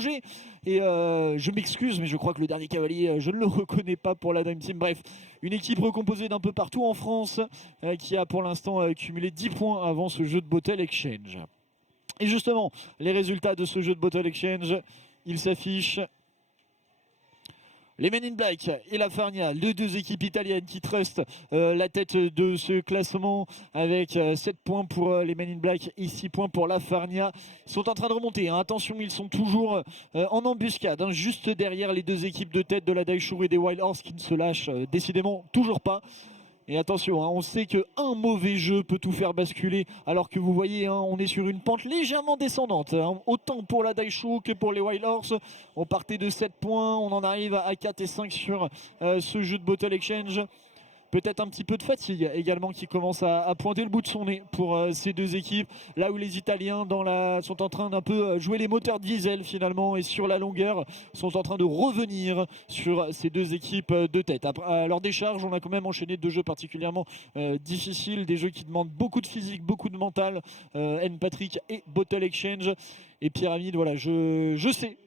Et je m'excuse, mais je crois que le dernier cavalier, je ne le reconnais pas pour la Dream Team. Bref, une équipe recomposée d'un peu partout en France qui a pour l'instant cumulé 10 points avant ce jeu de Bottle Exchange. Et justement, les résultats de ce jeu de Bottle Exchange, ils s'affichent. Les Men in Black et la Farnia, les deux équipes italiennes qui trustent la tête de ce classement avec 7 points pour les Men in Black et 6 points pour la Farnia. Ils sont en train de remonter. Attention, ils sont toujours en embuscade, juste derrière les deux équipes de tête de la Daishuru et des Wild Horse qui ne se lâchent décidément toujours pas. Et attention, on sait qu'un mauvais jeu peut tout faire basculer, alors que vous voyez, on est sur une pente légèrement descendante, autant pour la Daishu que pour les Wild Horse. On partait de 7 points, on en arrive à 4 et 5 sur ce jeu de Bottle Exchange. Peut-être un petit peu de fatigue également qui commence à pointer le bout de son nez pour ces deux équipes. Là où les Italiens sont en train d'un peu jouer les moteurs diesel finalement et sur la longueur sont en train de revenir sur ces deux équipes de tête. À leur décharge, on a quand même enchaîné deux jeux particulièrement difficiles, des jeux qui demandent beaucoup de physique, beaucoup de mental. N Patrick et Bottle Exchange. Et Pyramide, voilà, je sais,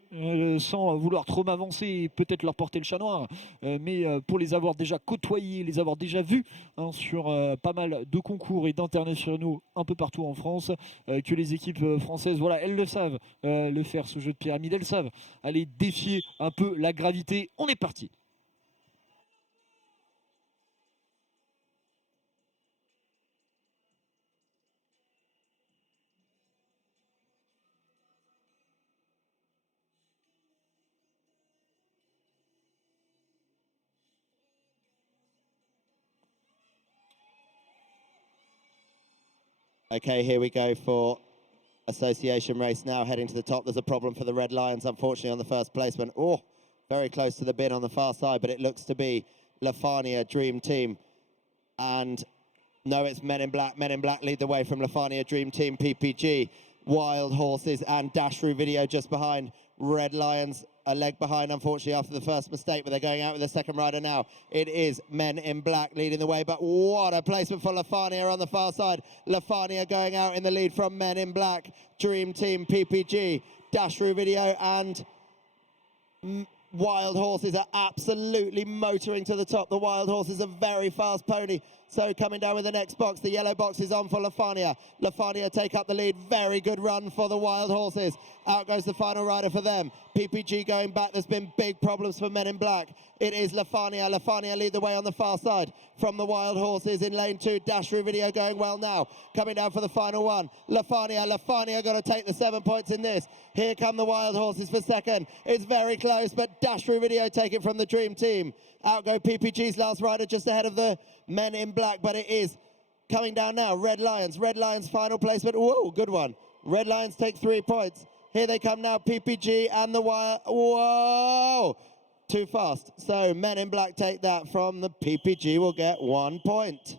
sans vouloir trop m'avancer et peut-être leur porter le chat noir, mais pour les avoir déjà côtoyés, les avoir déjà vus sur pas mal de concours et d'internationaux un peu partout en France, que les équipes françaises, voilà, elles le savent le faire, ce jeu de pyramide, elles savent aller défier un peu la gravité. On est parti. Okay, here we go for association race now, heading to the top. There's a problem for the Red Lions, unfortunately, on the first placement. Oh, very close to the bin on the far side, but it looks to be Lafania Dream Team. And no, it's Men in Black. Men in Black lead the way from Lafania Dream Team, PPG, Wild Horses and Dashru Video just behind. Red Lions a leg behind, unfortunately, after the first mistake, but they're going out with the second rider now. It is Men in Black leading the way, but what a placement for Lafania on the far side. Lafania going out in the lead from Men in Black, Dream Team, PPG, Dashru Video and Wild Horses are absolutely motoring to the top. The Wild Horses are very fast pony. So coming down with the next box, the yellow box is on for Lafania. Lafania take up the lead. Very good run for the Wild Horses. Out goes the final rider for them. PPG going back. There's been big problems for Men in Black. It is Lafania. Lafania lead the way on the far side from the Wild Horses in lane 2. Dashru Video going well now. Coming down for the final one. Lafania going to take the 7 points in this. Here come the Wild Horses for second. It's very close, but Dashru Video take it from the Dream Team. Out go PPG's last rider just ahead of the Men in Black, but it is coming down now. Red Lions final placement. Whoa, good one. Red Lions take 3 points. Here they come now, PPG and the Wild. Whoa, too fast. So Men in Black take that from the PPG, will get 1 point.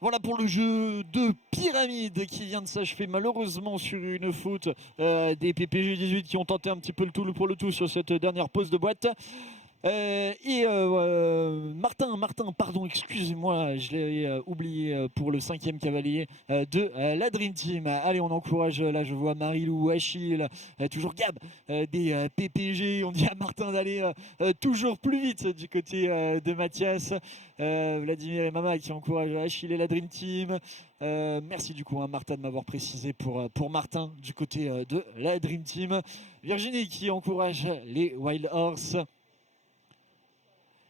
Voilà pour le jeu de pyramide qui vient de s'achever malheureusement sur une faute des PPG 18 qui ont tenté un petit peu le tout pour le tout sur cette dernière pause de boîte. Martin, pardon, excusez-moi, je l'ai oublié pour le 5e cavalier de la Dream Team. Allez, on encourage, là je vois Marilou, Achille, toujours Gab des PPG. On dit à Martin d'aller toujours plus vite du côté de Mathias. Vladimir et Mama qui encouragent Achille et la Dream Team. Merci du coup Martin de m'avoir précisé pour Martin du côté de la Dream Team. Virginie qui encourage les Wild Horse.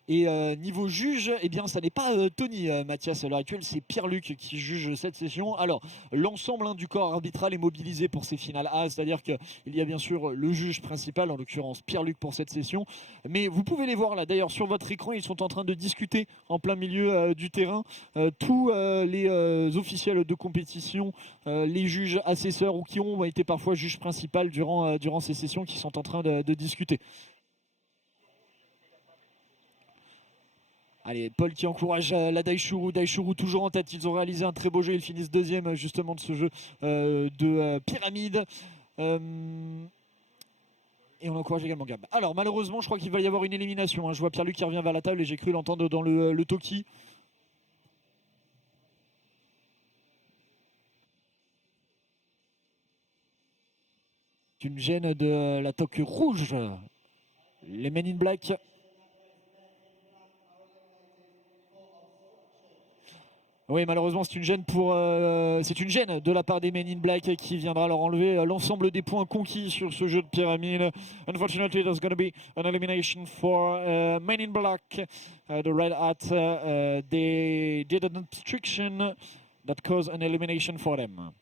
Et niveau juge, eh bien, ça n'est pas Tony Mathias à l'heure actuelle, c'est Pierre-Luc qui juge cette session. Alors, l'ensemble du corps arbitral est mobilisé pour ces finales A, c'est-à-dire qu'il y a bien sûr le juge principal, en l'occurrence Pierre-Luc pour cette session. Mais vous pouvez les voir là, d'ailleurs, sur votre écran, ils sont en train de discuter en plein milieu du terrain. Tous les officiels de compétition, les juges assesseurs ou qui ont été parfois juges principaux durant ces sessions qui sont en train de discuter. Allez, Paul qui encourage la Daishuru. Daishuru toujours en tête. Ils ont réalisé un très beau jeu. Ils finissent deuxième justement de ce jeu de pyramide. Et on encourage également Gab. Alors malheureusement, je crois qu'il va y avoir une élimination. Je vois Pierre-Luc qui revient vers la table et j'ai cru l'entendre dans le Toki. C'est une gêne de la toque rouge. Les Men in Black. Oui, malheureusement, c'est une gêne de la part des Men in Black qui viendra leur enlever l'ensemble des points conquis sur ce jeu de pyramide. Unfortunately, there's going to be an elimination for Men in Black. The Red Hat, they did an obstruction that caused an elimination for them.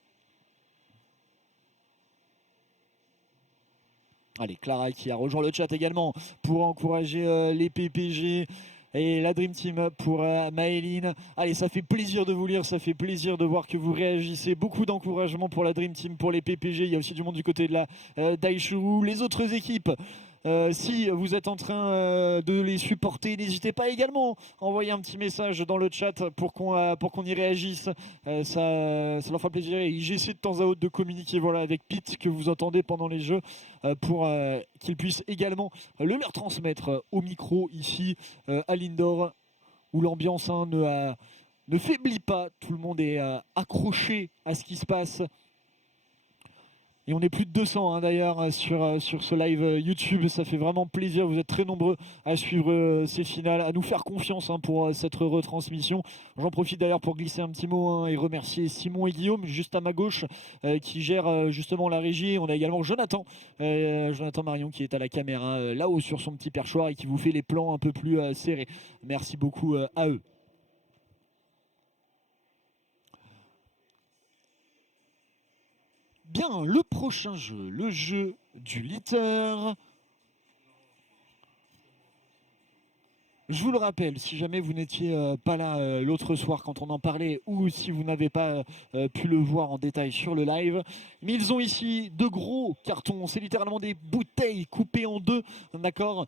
Allez, Clara qui a rejoint le chat également pour encourager les PPG. Et la Dream Team pour Maëline. Allez, ça fait plaisir de vous lire, ça fait plaisir de voir que vous réagissez. Beaucoup d'encouragement pour la Dream Team, pour les PPG. Il y a aussi du monde du côté de la Daishuru. Les autres équipes, si vous êtes en train de les supporter, n'hésitez pas également à envoyer un petit message dans le chat pour qu'on y réagisse. Ça leur fera plaisir. Et j'essaie de temps à autre de communiquer avec Pete que vous entendez pendant les jeux pour qu'il puisse également le leur transmettre au micro ici à l'Indoor où l'ambiance ne faiblit pas. Tout le monde est accroché à ce qui se passe. Et on est plus de 200 d'ailleurs sur ce live YouTube. Ça fait vraiment plaisir. Vous êtes très nombreux à suivre ces finales, à nous faire confiance pour cette retransmission. J'en profite d'ailleurs pour glisser un petit mot et remercier Simon et Guillaume, juste à ma gauche, qui gèrent justement la régie. On a également Jonathan Marion qui est à la caméra là-haut sur son petit perchoir et qui vous fait les plans un peu plus serrés. Merci beaucoup à eux. Bien, le prochain jeu, le jeu du litter. Je vous le rappelle, si jamais vous n'étiez pas là l'autre soir quand on en parlait ou si vous n'avez pas pu le voir en détail sur le live, mais ils ont ici de gros cartons, c'est littéralement des bouteilles coupées en deux, d'accord.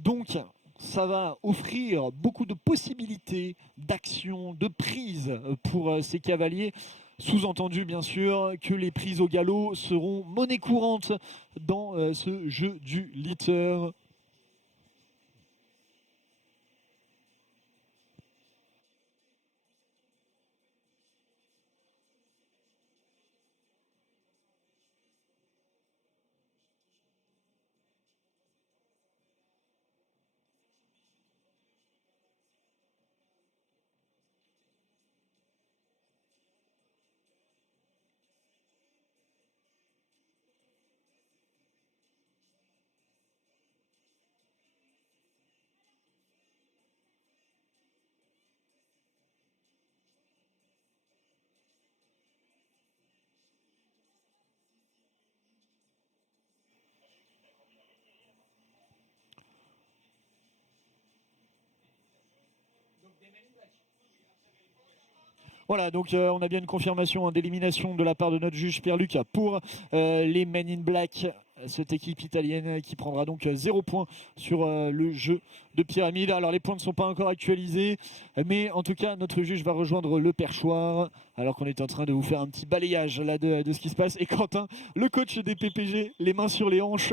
Donc ça va offrir beaucoup de possibilités d'action, de prise pour ces cavaliers. Sous-entendu bien sûr que les prises au galop seront monnaie courante dans ce jeu du litter. Voilà, donc on a bien une confirmation d'élimination de la part de notre juge Pierre-Luc pour les Men in Black, cette équipe italienne qui prendra donc 0 points sur le jeu de pyramide. Alors les points ne sont pas encore actualisés, mais en tout cas notre juge va rejoindre le perchoir alors qu'on est en train de vous faire un petit balayage là de ce qui se passe. Et Quentin, le coach des PPG, les mains sur les hanches.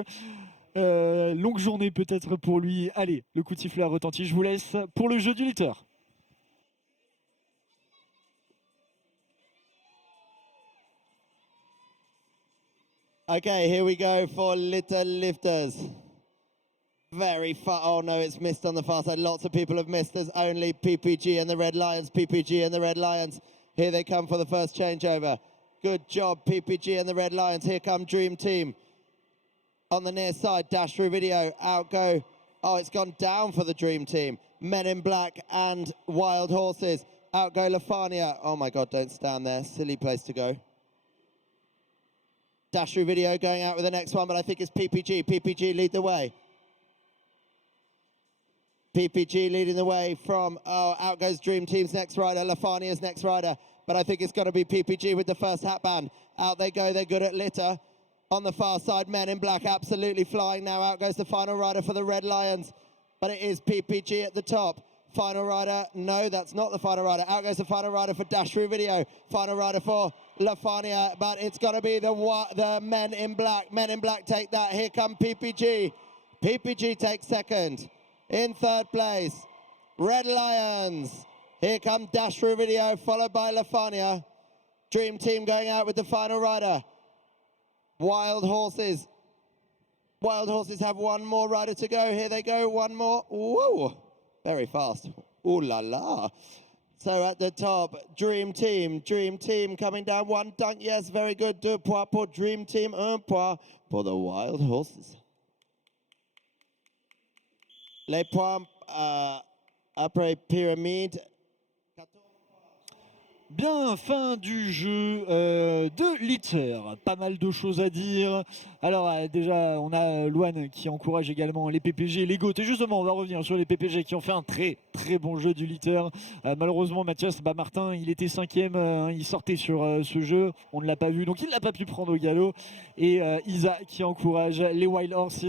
Longue journée peut-être pour lui. Allez, le coup de sifflet a retenti. Je vous laisse pour le jeu du litter. Okay, here we go for litter lifters. Very far. Oh no, it's missed on the far side. Lots of people have missed. There's only PPG and the Red Lions. PPG and the Red Lions. Here they come for the first changeover. Good job, PPG and the Red Lions. Here come Dream Team. On the near side, dash through video. Out go. Oh, it's gone down for the Dream Team. Men in Black and Wild Horses. Out go Lafania. Oh my God, don't stand there. Silly place to go. Dash through video going out with the next one, but I think it's PPG. PPG lead the way. PPG leading the way from, out goes Dream Team's next rider, Lafania's next rider, but I think it's got to be PPG with the first hat band. Out they go, they're good at litter. On the far side, Men in Black absolutely flying now. Out goes the final rider for the Red Lions, but it is PPG at the top. Final rider, no, that's not the final rider. Out goes the final rider for Dash Through Video. Final rider for Lafania, but it's got to be the Men in Black. Men in Black take that. Here come PPG. PPG takes second. In third place, Red Lions. Here come Dash Through Video, followed by Lafania. Dream Team going out with the final rider. Wild Horses. Wild Horses have one more rider to go. Here they go, one more. Whoa, very fast. Ooh la la. So at the top, Dream Team coming down. One dunk, yes, very good. Deux points pour Dream Team, un point pour the Wild Horses. Les points après pyramide. Bien, fin du jeu de Litter. Pas mal de choses à dire. Alors déjà, on a Loane qui encourage également les PPG, les GOAT. Et justement, on va revenir sur les PPG qui ont fait un très très bon jeu du Litter. Malheureusement, Mathias Martin, il était cinquième, il sortait sur ce jeu. On ne l'a pas vu, donc il n'a pas pu prendre au galop. Et Isa qui encourage les Wild Horse.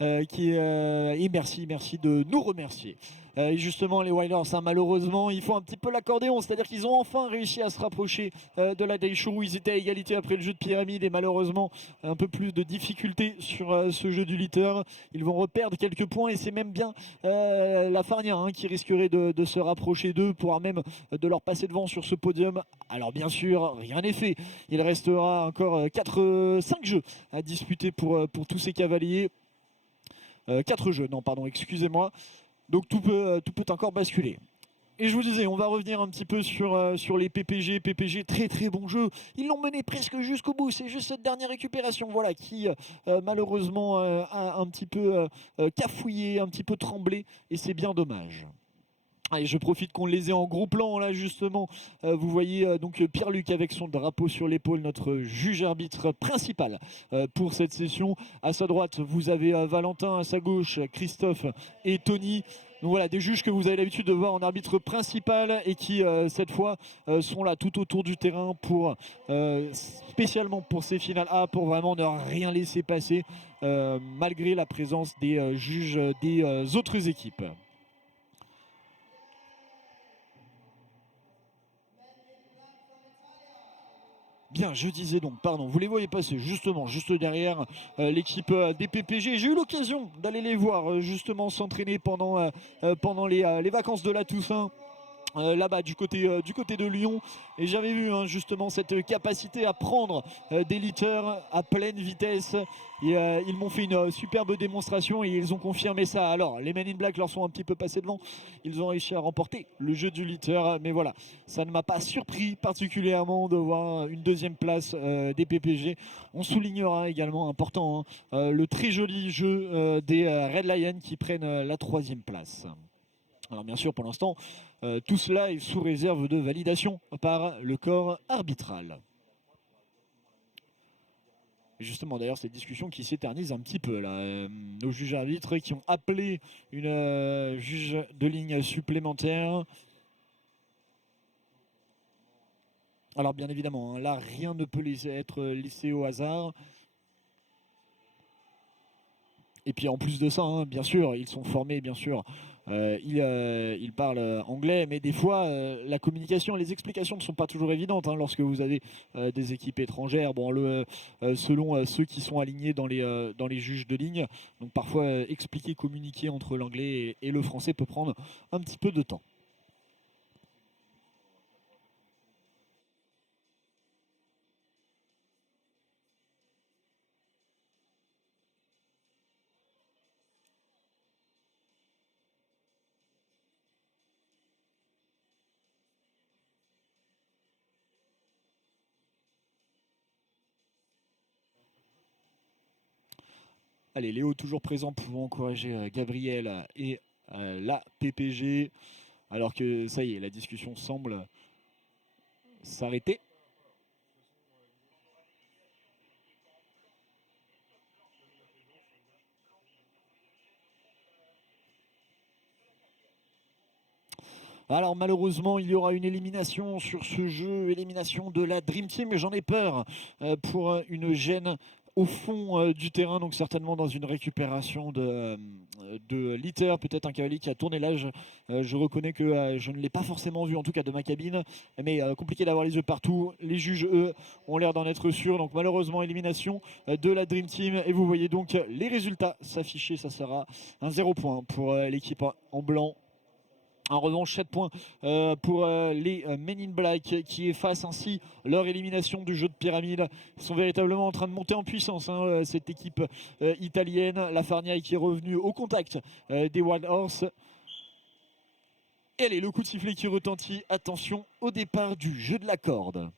Et merci de nous remercier. Et justement, les Wild Horse, malheureusement, il faut un petit peu l'accordéon, c'est-à-dire qu'ils ont enfin réussi à se rapprocher de la Daisho où ils étaient à égalité après le jeu de pyramide et malheureusement un peu plus de difficultés sur ce jeu du Litter. Ils vont reperdre quelques points et c'est même bien la Farnia qui risquerait de se rapprocher d'eux, voire même de leur passer devant sur ce podium. Alors bien sûr, rien n'est fait. Il restera encore 5 jeux à disputer pour tous ces cavaliers. 4 jeux, non pardon, excusez-moi. Donc tout peut encore basculer. Et je vous disais, on va revenir un petit peu sur les PPG. PPG, très très bon jeu. Ils l'ont mené presque jusqu'au bout. C'est juste cette dernière récupération voilà, qui malheureusement a un petit peu cafouillé, un petit peu tremblé. Et c'est bien dommage. Et je profite qu'on les ait en gros plan là justement. Vous voyez donc Pierre-Luc avec son drapeau sur l'épaule, notre juge arbitre principal pour cette session. À sa droite, vous avez Valentin, à sa gauche, Christophe et Tony. Donc voilà, des juges que vous avez l'habitude de voir en arbitre principal et qui cette fois sont là tout autour du terrain pour spécialement pour ces finales A, pour vraiment ne rien laisser passer malgré la présence des juges des autres équipes. Bien, je disais donc, pardon, vous les voyez passer justement, juste derrière l'équipe des PPG. J'ai eu l'occasion d'aller les voir justement s'entraîner pendant les vacances de la Toussaint. Là-bas du côté de Lyon et j'avais vu justement cette capacité à prendre des litters à pleine vitesse et ils m'ont fait une superbe démonstration et ils ont confirmé ça. Alors les Men in Black leur sont un petit peu passés devant, ils ont réussi à remporter le jeu du litter, mais voilà, ça ne m'a pas surpris particulièrement de voir une deuxième place des PPG. On soulignera également important le très joli jeu des Red Lions qui prennent la troisième place. Alors bien sûr, pour l'instant, tout cela est sous réserve de validation par le corps arbitral. Et justement, d'ailleurs, cette discussion qui s'éternise un petit peu là. Nos juges arbitres qui ont appelé une juge de ligne supplémentaire. Alors bien évidemment, là, rien ne peut être laissé au hasard. Et puis en plus de ça, bien sûr, ils sont formés, bien sûr. Ils parlent anglais, mais des fois, la communication et les explications ne sont pas toujours évidentes lorsque vous avez des équipes étrangères. Bon, selon ceux qui sont alignés dans les juges de ligne, donc parfois expliquer, communiquer entre l'anglais et le français peut prendre un petit peu de temps. Allez, Léo toujours présent pour encourager Gabriel et la PPG. Alors que ça y est, la discussion semble s'arrêter. Alors malheureusement, il y aura une élimination sur ce jeu, élimination de la Dream Team, mais j'en ai peur pour une gêne au fond du terrain, donc certainement dans une récupération de Litter, peut-être un cavalier qui a tourné l'âge. Je reconnais que je ne l'ai pas forcément vu, en tout cas de ma cabine, mais compliqué d'avoir les yeux partout. Les juges, eux, ont l'air d'en être sûrs, donc malheureusement, élimination de la Dream Team. Et vous voyez donc les résultats s'afficher, ça sera un 0 point pour l'équipe en blanc. En revanche, 7 points pour les Men in Black qui effacent ainsi leur élimination du jeu de pyramide. Ils sont véritablement en train de monter en puissance, cette équipe italienne. La Farnia qui est revenue au contact des Wild Horse. Et allez, le coup de sifflet qui retentit. Attention au départ du jeu de la corde.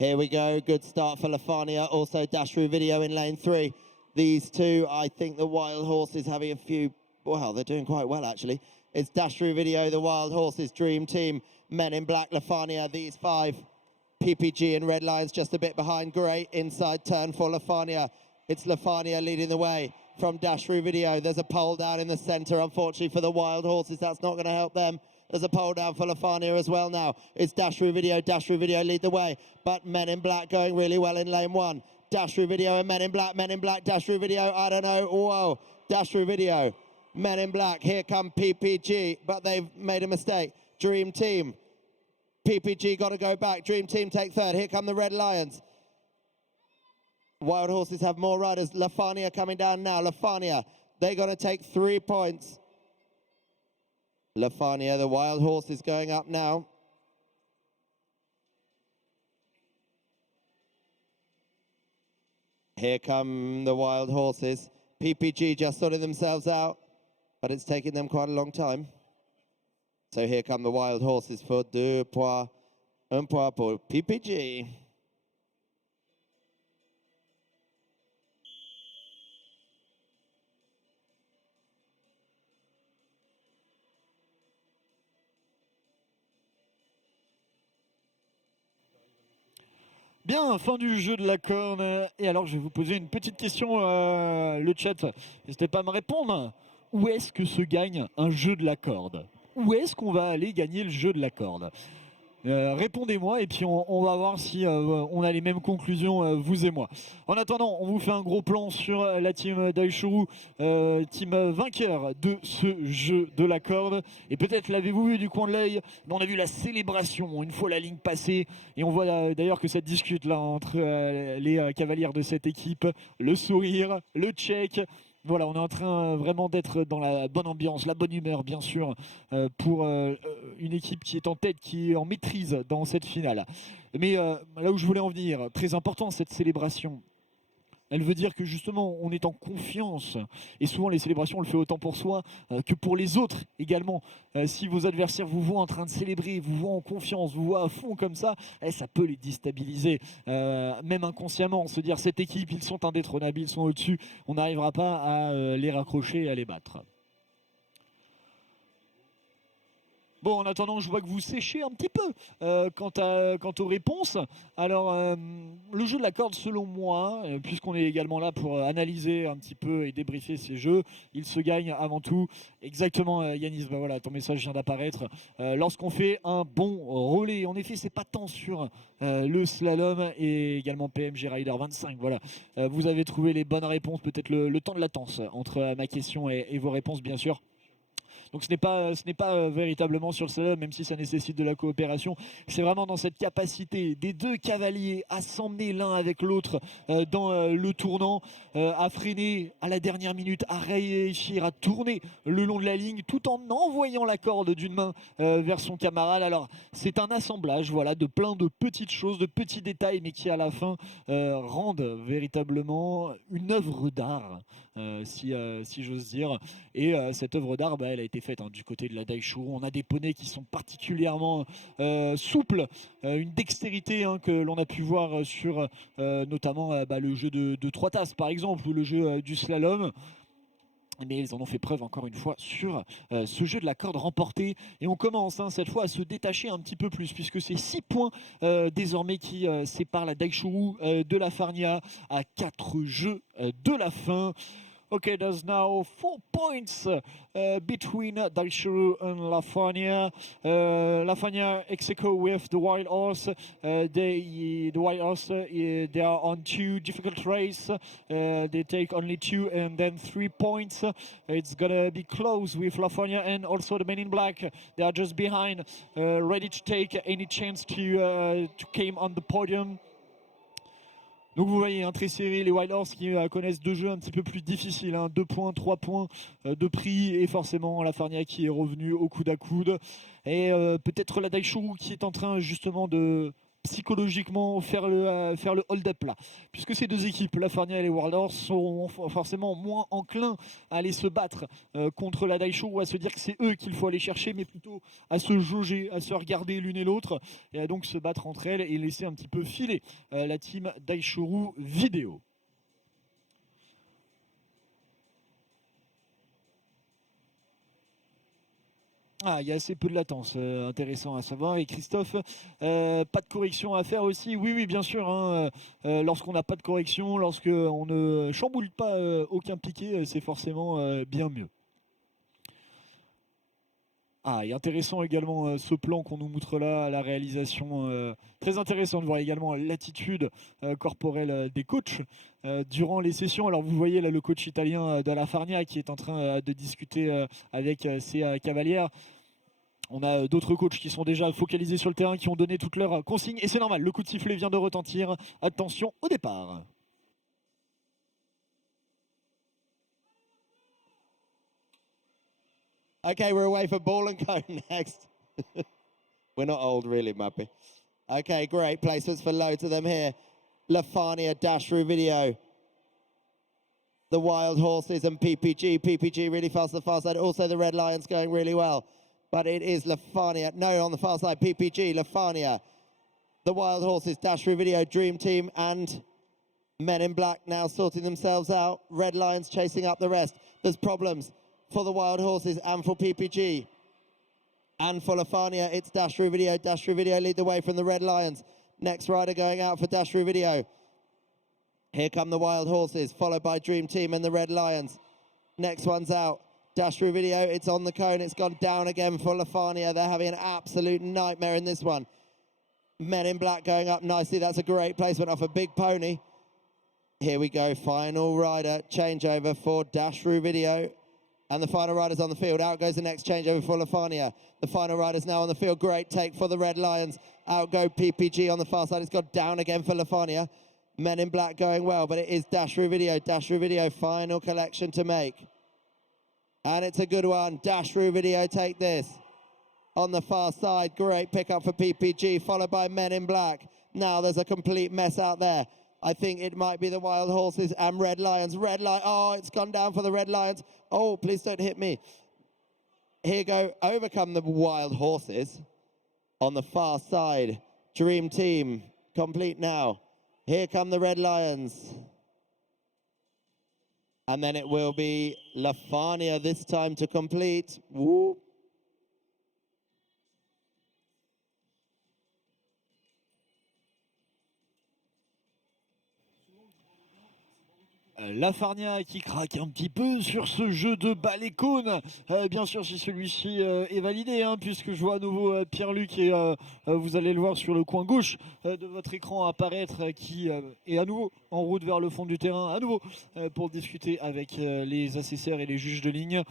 Here we go, good start for La Farnia, also dash through video in lane 3. These two, I think the Wild Horses having a few well, they're doing quite well, actually. It's Dash Through Video, the Wild Horses, Dream Team, Men in Black, Lafania, these five. PPG and Red Lions just a bit behind. Great inside turn for Lafania. It's Lafania leading the way from Dash Through Video. There's a pole down in the center, unfortunately, for the Wild Horses. That's not going to help them. There's a pole down for Lafania as well now. It's Dash Through Video lead the way. But Men in Black going really well in lane one. Dash Through Video and Men in Black, Dash Through Video. I don't know. Whoa, Dash Through Video. Men in Black, here come PPG, but they've made a mistake. Dream Team. PPG got to go back. Dream Team take third. Here come the Red Lions. Wild Horses have more riders. Lafania coming down now. Lafania, they're going to take 3 points. Lafania, the Wild Horses going up now. Here come the Wild Horses. PPG just sorting themselves out, but it's taking them quite a long time. So here come the Wild Horses for 2 points, 1 point pour PPG. Bien, fin du jeu de la corne. Et alors, je vais vous poser une petite question, le chat. N'hésitez pas à me répondre. Où est-ce que se gagne un jeu de la corde? Où est-ce qu'on va aller gagner le jeu de la corde? Répondez-moi et puis on va voir si on a les mêmes conclusions, vous et moi. En attendant, on vous fait un gros plan sur la team Daishuru, team vainqueur de ce jeu de la corde. Et peut-être l'avez-vous vu du coin de l'œil, mais on a vu la célébration une fois la ligne passée. Et on voit d'ailleurs que ça discute là entre les cavalières de cette équipe. Le sourire, le check. Voilà, on est en train vraiment d'être dans la bonne ambiance, la bonne humeur bien sûr, pour une équipe qui est en tête, qui est en maîtrise dans cette finale. Mais là où je voulais en venir, très important cette célébration. Elle veut dire que justement on est en confiance et souvent les célébrations on le fait autant pour soi que pour les autres également. Si vos adversaires vous voient en train de célébrer, vous voient en confiance, vous voient à fond comme ça, ça peut les déstabiliser, même inconsciemment, se dire cette équipe ils sont indétrônables, ils sont au-dessus, on n'arrivera pas à les raccrocher et à les battre. Bon, en attendant, je vois que vous séchez un petit peu quant aux réponses. Alors, le jeu de la corde, selon moi, puisqu'on est également là pour analyser un petit peu et débriefer ces jeux, il se gagne avant tout, exactement Yanis, bah voilà, ton message vient d'apparaître, lorsqu'on fait un bon relais. En effet, c'est pas tant sur le slalom et également PMG Rider 25. Voilà, vous avez trouvé les bonnes réponses, peut-être le temps de latence entre ma question et vos réponses, bien sûr. Donc ce n'est pas véritablement sur le slalom, même si ça nécessite de la coopération. C'est vraiment dans cette capacité des deux cavaliers à s'emmener l'un avec l'autre dans le tournant, à freiner à la dernière minute, à réussir à tourner le long de la ligne tout en envoyant la corde d'une main vers son camarade. Alors c'est un assemblage voilà, de plein de petites choses, de petits détails, mais qui à la fin rendent véritablement une œuvre d'art, si j'ose dire. Et cette œuvre d'art, elle a été faite du côté de la Daishuru. On a des poneys qui sont particulièrement souples, une dextérité que l'on a pu voir sur notamment le jeu de 3 tasses par exemple, ou le jeu du slalom. Mais ils en ont fait preuve encore une fois sur ce jeu de la corde remporté. Et on commence cette fois à se détacher un petit peu plus, puisque c'est 6 points désormais qui séparent la Daishuru de la Farnia à 4 jeux de la fin. Okay, there's now 4 points between Daishuru and Lafania. Lafania ex aequo with the Wild Horse. The Wild Horse, they are on 2 difficult races. They take only 2 and then 3 points. It's gonna be close with Lafania and also the Men in Black. They are just behind, ready to take any chance to come on the podium. Donc vous voyez, très serré, les Wild Horse qui connaissent 2 jeux un petit peu plus difficiles, 2 points, 3 points de prix, et forcément la Farnia qui est revenue au coude à coude. Et peut-être la Daishuru qui est en train justement de psychologiquement faire le hold-up là, puisque ces 2 équipes, la Farnia et les Wild Horse, sont forcément moins enclins à aller se battre contre la Daishuru, à se dire que c'est eux qu'il faut aller chercher, mais plutôt à se jauger, à se regarder l'une et l'autre, et à donc se battre entre elles et laisser un petit peu filer la team Daishuru vidéo. Ah, il y a assez peu de latence, intéressant à savoir. Et Christophe, pas de correction à faire aussi? Oui, oui, bien sûr, hein, lorsqu'on n'a pas de correction, lorsqu'on ne chamboule pas aucun piqué, c'est forcément bien mieux. Ah, et intéressant également ce plan qu'on nous montre là, à la réalisation. Très intéressant de voir également l'attitude corporelle des coachs durant les sessions. Alors vous voyez là le coach italien Dalla Farnia qui est en train de discuter avec ses cavalières. On a d'autres coachs qui sont déjà focalisés sur le terrain, qui ont donné toutes leurs consignes. Et c'est normal, le coup de sifflet vient de retentir. Attention au départ. Okay, we're away for ball and cone next. We're not old, really, Muppy. Okay, great placements for loads of them here. Lafania dash through video. The Wild Horses and PPG. PPG really fast on the far side. Also the Red Lions going really well. But it is Lafania. No, on the far side, PPG, Lafania. The Wild Horses dash through video. Dream Team and Men in Black now sorting themselves out. Red Lions chasing up the rest. There's problems for the Wild Horses and for PPG. And for Lafania, it's Dash Through Video. Dash Through Video lead the way from the Red Lions. Next rider going out for Dash Through Video. Here come the Wild Horses, followed by Dream Team and the Red Lions. Next one's out. Dash Through Video, it's on the cone. It's gone down again for Lafania. They're having an absolute nightmare in this one. Men in Black going up nicely. That's a great placement off a big pony. Here we go, final rider, changeover for Dash Through Video. And the final rider's on the field. Out goes the next changeover for Lafania. The final rider's now on the field. Great take for the Red Lions. Out go PPG on the far side. It's gone down again for Lafania. Men in Black going well, but it is Dash Through Video. Dash Through Video, final collection to make. And it's a good one. Dash Through Video, take this. On the far side, great pickup for PPG, followed by Men in Black. Now there's a complete mess out there. I think it might be the Wild Horses and Red Lions. Red Lion, oh, it's gone down for the Red Lions. Oh, please don't hit me. Here go, overcome the Wild Horses. On the far side, Dream Team, complete now. Here come the Red Lions. And then it will be Lafania this time to complete. Woo. La Farnia qui craque un petit peu sur ce jeu de balai cône. Bien sûr, si celui-ci est validé, hein, puisque je vois à nouveau Pierre-Luc et vous allez le voir sur le coin gauche de votre écran apparaître, qui est à nouveau en route vers le fond du terrain, à nouveau pour discuter avec les assesseurs et les juges de ligne.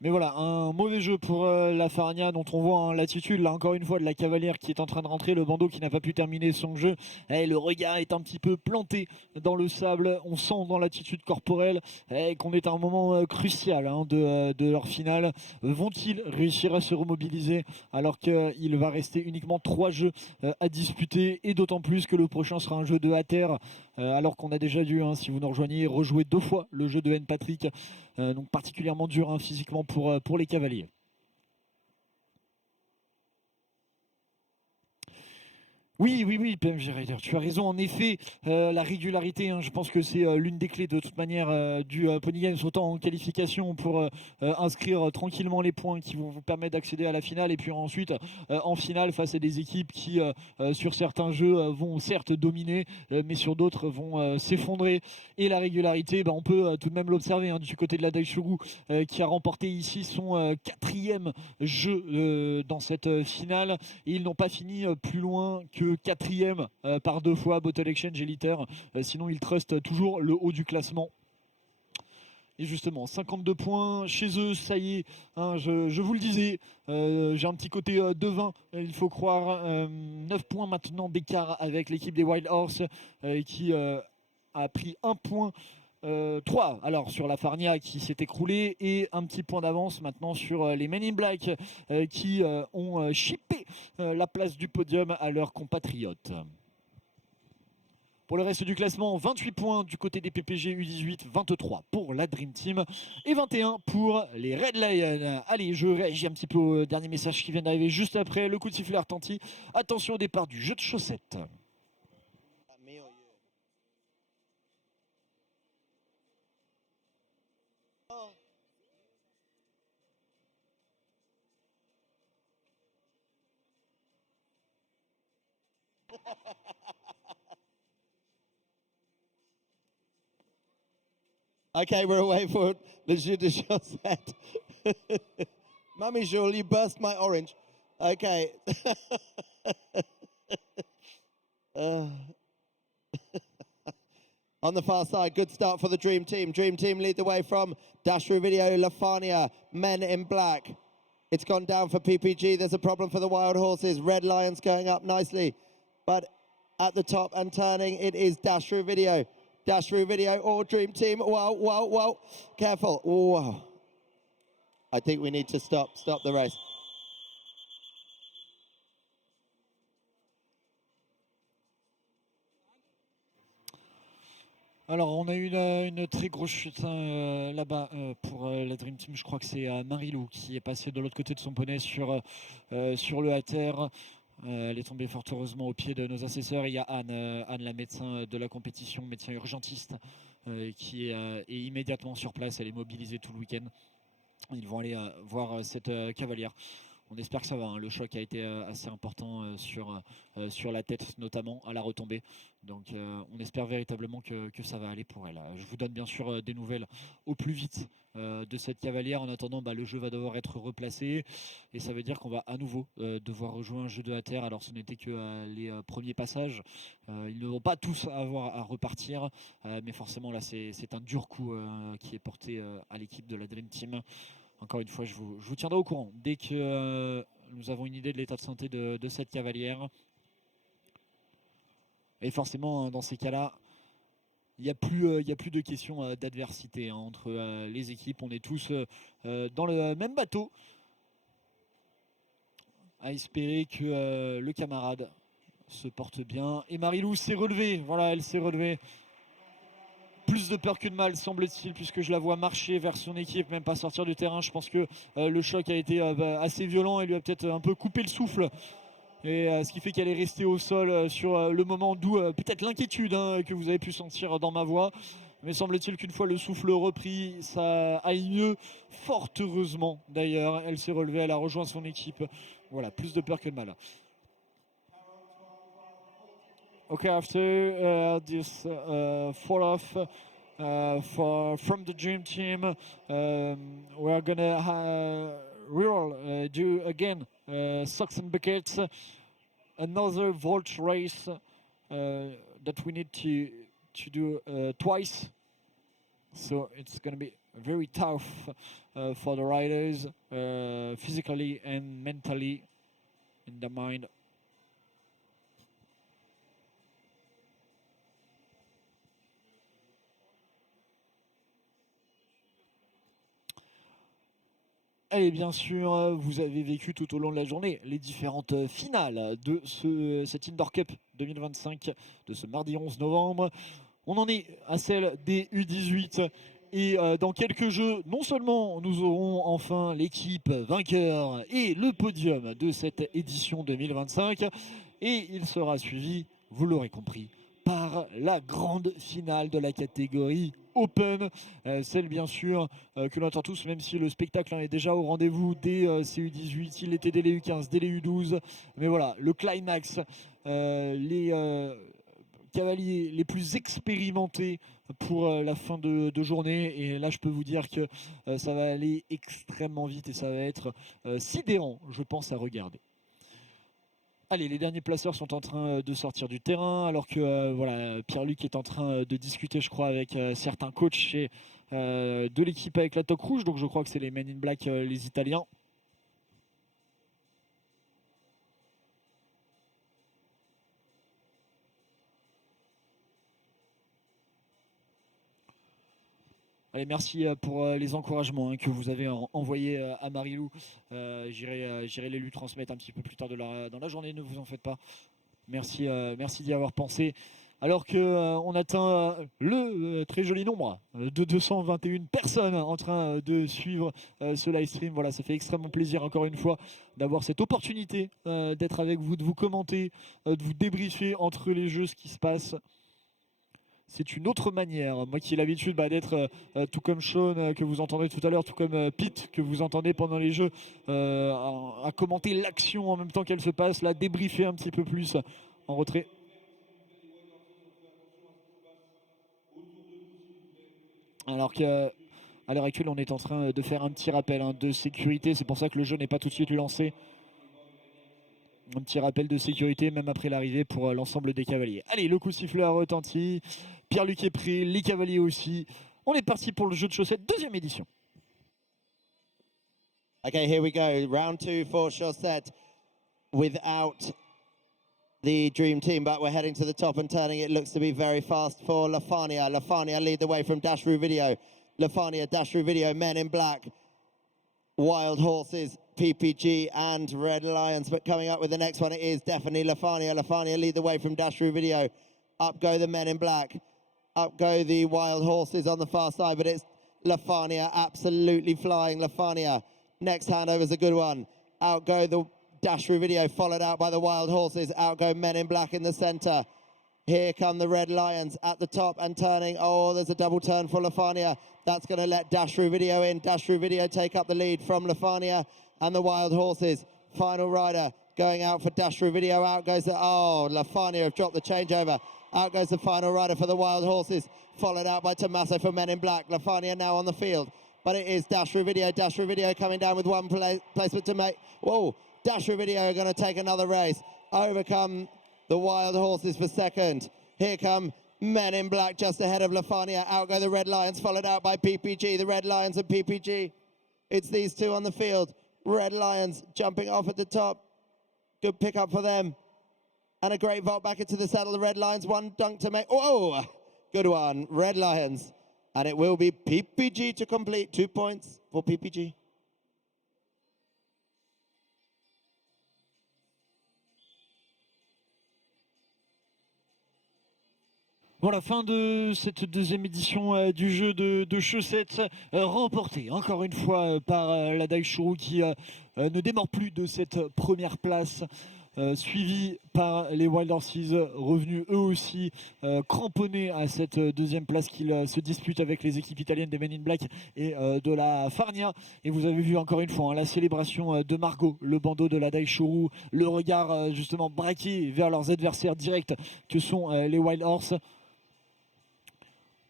Mais voilà, un mauvais jeu pour la Farnia, dont on voit hein, l'attitude, là encore une fois, de la cavalière qui est en train de rentrer, le bandeau qui n'a pas pu terminer son jeu. Et le regard est un petit peu planté dans le sable, on sent dans l'attitude corporelle qu'on est à un moment crucial hein, de leur finale. Vont-ils réussir à se remobiliser alors qu'il va rester uniquement 3 jeux à disputer, et d'autant plus que le prochain sera un jeu de Hatter, alors qu'on a déjà dû, hein, si vous nous rejoignez, rejouer 2 fois le jeu de N. Patrick. Donc particulièrement dur hein, physiquement pour les cavaliers. Oui, oui, oui, PMG Rider, tu as raison. En effet, la régularité, hein, je pense que c'est l'une des clés de toute manière du Pony Games, autant en qualification pour inscrire tranquillement les points qui vont vous permettre d'accéder à la finale, et puis ensuite en finale face à des équipes qui, sur certains jeux, vont certes dominer, mais sur d'autres vont s'effondrer. Et la régularité, on peut tout de même l'observer hein, du côté de la Daishogu, qui a remporté ici son 4e jeu dans cette finale. Et ils n'ont pas fini plus loin que 4e par 2 fois Bottle Exchange et Litter. Sinon, ils trustent toujours le haut du classement. Et justement, 52 points chez eux, ça y est, hein, je vous le disais, j'ai un petit côté devin, il faut croire. 9 points maintenant d'écart avec l'équipe des Wild Horse qui a pris 1 point. 3 alors sur la Farnia qui s'est écroulée, et un petit point d'avance maintenant sur les Men in Black qui ont chippé la place du podium à leurs compatriotes. Pour le reste du classement, 28 points du côté des PPG U18, 23 pour la Dream Team et 21 pour les Red Lions. Allez, je réagis un petit peu au dernier message qui vient d'arriver juste après. Le coup de sifflet retentit. Attention au départ du jeu de chaussettes. Okay, we're away for the jeu de chaussettes. Mummy Jules, you burst my orange. Okay. On the far side, good start for the Dream Team. Dream Team lead the way from Dashru Video, Lafania, men in black. It's gone down for PPG. There's a problem for the Wild Horses. Red Lions going up nicely. But at the top and turning, it is Dashru Video. Dashru Video or Dream Team. Whoa, whoa, whoa. Careful. Whoa. I think we need to stop the race. Alors, on a eu une très grosse chute là-bas pour la Dream Team. Je crois que c'est Marilou qui est passée de l'autre côté de son poney sur le haters. Elle est tombée fort heureusement au pied de nos assesseurs. Et il y a Anne, la médecin de la compétition, médecin urgentiste, qui est immédiatement sur place. Elle est mobilisée tout le week-end. Ils vont aller voir cette cavalière. On espère que ça va. Hein. Le choc a été assez important sur la tête, notamment à la retombée. Donc on espère véritablement que ça va aller pour elle. Je vous donne bien sûr des nouvelles au plus vite de cette cavalière. En attendant, le jeu va devoir être replacé. Et ça veut dire qu'on va à nouveau devoir rejouer un jeu de à terre. Alors ce n'était que les premiers passages. Ils ne vont pas tous avoir à repartir. Mais forcément là c'est un dur coup qui est porté à l'équipe de la Dream Team. Encore une fois, je vous tiendrai au courant dès que nous avons une idée de l'état de santé de cette cavalière. Et forcément, dans ces cas-là, il n'y a plus de question d'adversité entre les équipes. On est tous dans le même bateau. À espérer que le camarade se porte bien. Et Marilou s'est relevée. Voilà, elle s'est relevée. Plus de peur que de mal, semble-t-il, puisque je la vois marcher vers son équipe, même pas sortir du terrain. Je pense que le choc a été assez violent et lui a peut-être un peu coupé le souffle. Et ce qui fait qu'elle est restée au sol sur le moment, d'où peut-être l'inquiétude que vous avez pu sentir dans ma voix. Mais semble-t-il qu'une fois le souffle repris, ça aille mieux. Fort heureusement, d'ailleurs, elle s'est relevée, elle a rejoint son équipe. Voilà, plus de peur que de mal. Okay, after this fall-off from the Dream Team, we are gonna do again socks and buckets, another vault race that we need to do twice. So it's gonna be very tough for the riders, physically and mentally, in the mind. Et bien sûr, vous avez vécu tout au long de la journée les différentes finales de cette Indoor Cup 2025 de ce mardi 11 novembre. On en est à celle des U18 et dans quelques jeux, non seulement nous aurons enfin l'équipe vainqueur et le podium de cette édition 2025, et il sera suivi, vous l'aurez compris, par la grande finale de la catégorie Open, celle bien sûr que l'on attend tous, même si le spectacle en est déjà au rendez-vous dès CU18, il était dès les U15, dès les U12, mais voilà, le climax, les cavaliers les plus expérimentés pour la fin de journée, et là je peux vous dire que ça va aller extrêmement vite et ça va être sidérant, je pense, à regarder. Allez, les derniers placeurs sont en train de sortir du terrain, alors que voilà, Pierre-Luc est en train de discuter, je crois, avec certains coachs de l'équipe avec la toque rouge. Donc je crois que c'est les Men in Black, les Italiens. Allez, merci pour les encouragements que vous avez envoyés à Marilou. J'irai les lui transmettre un petit peu plus tard dans la journée, ne vous en faites pas. Merci, merci d'y avoir pensé. Alors qu'on atteint le très joli nombre de 221 personnes en train de suivre ce live stream. Voilà, ça fait extrêmement plaisir encore une fois d'avoir cette opportunité d'être avec vous, de vous commenter, de vous débriefer entre les jeux ce qui se passe. C'est une autre manière. Moi qui ai l'habitude d'être tout comme Sean que vous entendez tout à l'heure, tout comme Pete que vous entendez pendant les jeux, à commenter l'action en même temps qu'elle se passe, la débriefer un petit peu plus en retrait. Alors qu'à l'heure actuelle, on est en train de faire un petit rappel de sécurité. C'est pour ça que le jeu n'est pas tout de suite lancé. Un petit rappel de sécurité, même après l'arrivée pour l'ensemble des cavaliers. Allez, le coup de sifflet a retenti. Pierre-Luc est prêt, les cavaliers aussi. On est parti pour le jeu de chaussettes, deuxième édition. Okay, here we go. Round 2 for Chaussette without the dream team, but we're heading to the top and turning. It looks to be very fast for Lafania. Lafania lead the way from Dashru Video. Lafania, Dashru Video, Men in Black, Wild Horses, PPG and Red Lions. But coming up with the next one, it is definitely Lafania. Lafania lead the way from Dashru Video. Up go the Men in Black. Up go the Wild Horses on the far side, but it's Lafania absolutely flying. Lafania, next handover is a good one. Out go the Dashru Video, followed out by the Wild Horses. Out go Men in Black in the center. Here come the Red Lions at the top and turning. Oh, there's a double turn for Lafania. That's going to let Dashru Video in. Dashru Video take up the lead from Lafania and the Wild Horses. Final rider going out for Dashru Video. Out goes the, oh, Lafania have dropped the changeover. Out goes the final rider for the Wild Horses, followed out by Tommaso for Men in Black. Lafania now on the field, but it is Dashru Video. Dashru Video coming down with one placement to make. Whoa, Dashru Video are going to take another race. Overcome the Wild Horses for second. Here come Men in Black just ahead of Lafania. Out go the Red Lions, followed out by PPG. The Red Lions and PPG. It's these two on the field. Red Lions jumping off at the top. Good pickup for them. And a great vault back into the saddle. The Red Lions, one dunk to make. Oh, good one. Red Lions. And it will be PPG to complete. 2 points for PPG. Voilà, fin de cette deuxième édition du jeu de chaussettes, remportée encore une fois par la Daishuru qui ne démord plus de cette première place. Suivi par les Wild Horses, revenus eux aussi cramponnés à cette deuxième place qu'ils se disputent avec les équipes italiennes des Men in Black et de la Farnia. Et vous avez vu encore une fois la célébration de Margot, le bandeau de la Daishuru, le regard justement braqué vers leurs adversaires directs que sont les Wild Horses.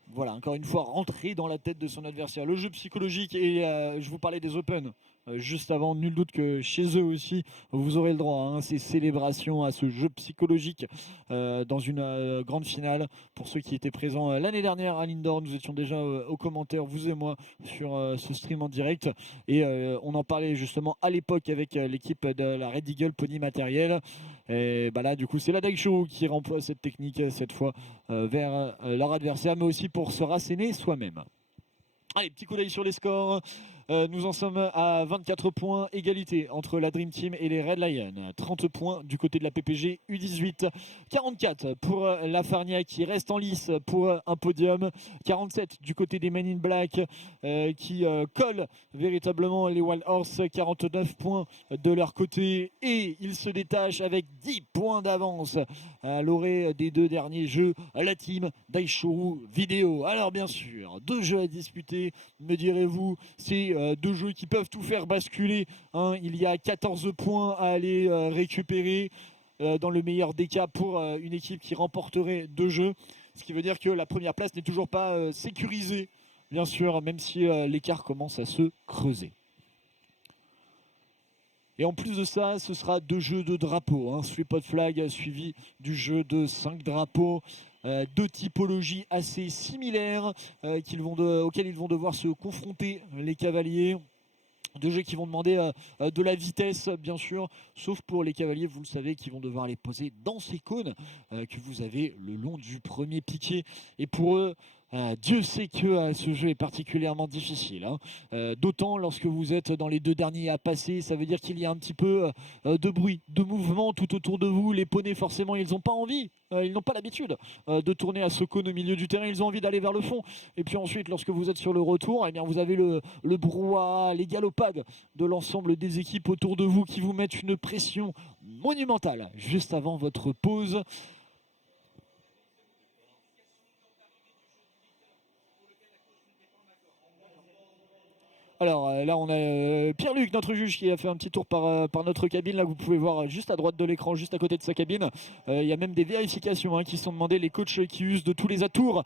Voilà, encore une fois, rentrer dans la tête de son adversaire. Le jeu psychologique, et je vous parlais des Open juste avant, nul doute que chez eux aussi, vous aurez le droit à ces célébrations, à ce jeu psychologique dans une grande finale. Pour ceux qui étaient présents l'année dernière à Lindor, nous étions déjà aux commentaires, vous et moi, sur ce stream en direct. Et on en parlait justement à l'époque avec l'équipe de la Red Eagle Pony Matériel. Et bah là, du coup, c'est la Daishuru qui remploie cette technique cette fois vers leur adversaire, mais aussi pour se rasséner soi-même. Allez, petit coup d'œil sur les scores. Nous en sommes à 24 points, égalité entre la Dream Team et les Red Lions. 30 points du côté de la PPG U18. 44 pour la Farnia qui reste en lice pour un podium. 47 du côté des Men in Black qui collent véritablement les Wild Horse. 49 points de leur côté et ils se détachent avec 10 points d'avance à l'orée des deux derniers jeux. La team Daishuru Video. Alors bien sûr, deux jeux à disputer, me direz-vous, c'est deux jeux qui peuvent tout faire basculer. Il y a 14 points à aller récupérer dans le meilleur des cas pour une équipe qui remporterait deux jeux. Ce qui veut dire que la première place n'est toujours pas sécurisée, bien sûr, même si l'écart commence à se creuser. Et en plus de ça, ce sera deux jeux de drapeaux. Sweep of Flag suivi du jeu de 5 drapeaux. Deux typologies assez similaires auxquelles ils vont devoir se confronter, les cavaliers. Deux jeux qui vont demander de la vitesse, bien sûr, sauf pour les cavaliers, vous le savez, qui vont devoir les poser dans ces cônes que vous avez le long du premier piquet. Et pour eux, Dieu sait que ce jeu est particulièrement difficile. D'autant lorsque vous êtes dans les deux derniers à passer, ça veut dire qu'il y a un petit peu de bruit, de mouvement tout autour de vous. Les poneys, forcément, ils n'ont pas envie, ils n'ont pas l'habitude de tourner à ce cône au milieu du terrain. Ils ont envie d'aller vers le fond. Et puis ensuite, lorsque vous êtes sur le retour, eh bien, vous avez le brouhaha, les galopades de l'ensemble des équipes autour de vous qui vous mettent une pression monumentale juste avant votre pause. Alors là, on a Pierre-Luc, notre juge, qui a fait un petit tour par notre cabine. Là, vous pouvez voir juste à droite de l'écran, juste à côté de sa cabine. Il y a même des vérifications qui sont demandées. Les coachs qui usent de tous les atours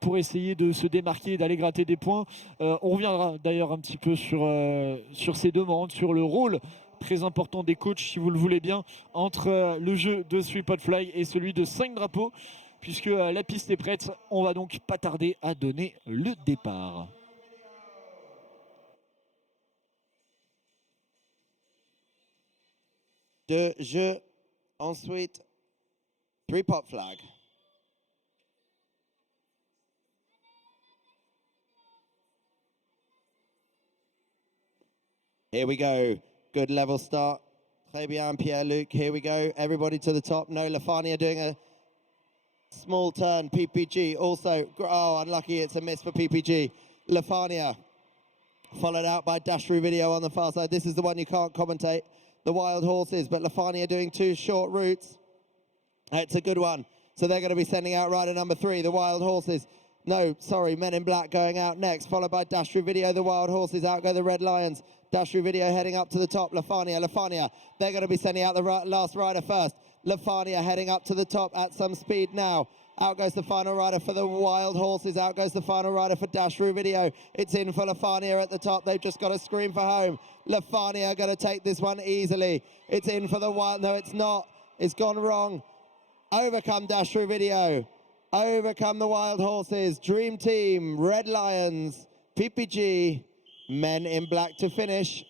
pour essayer de se démarquer, d'aller gratter des points. On reviendra d'ailleurs un petit peu sur ces demandes, sur le rôle très important des coachs, si vous le voulez bien, entre le jeu de 3-pot fly et celui de 5 drapeaux. Puisque la piste est prête, on va donc pas tarder à donner le départ. De jeu, ensuite, 3-pot flag. Here we go. Good level start. Très bien, Pierre-Luc. Here we go. Everybody to the top. No, Lafania doing a small turn. PPG also. Oh, unlucky. It's a miss for PPG. Lafania followed out by Dashru Video on the far side. This is the one you can't commentate. The Wild Horses, but Lafania doing 2 short routes. It's a good one. So they're going to be sending out rider number 3, the Wild Horses. No, sorry, Men in Black going out next, followed by Dashru Video, the Wild Horses. Out go the Red Lions. Dashru Video heading up to the top. Lafania. They're going to be sending out the last rider first. Lafania heading up to the top at some speed now. Out goes the final rider for the Wild Horses. Out goes the final rider for Dashru Video. It's in for Lafania at the top. They've just got to scream for home. Lafania going to take this one easily. It's in for the Wild. No, it's not. It's gone wrong. Overcome Dashru Video. Overcome the Wild Horses. Dream Team, Red Lions, PPG, Men in Black to finish.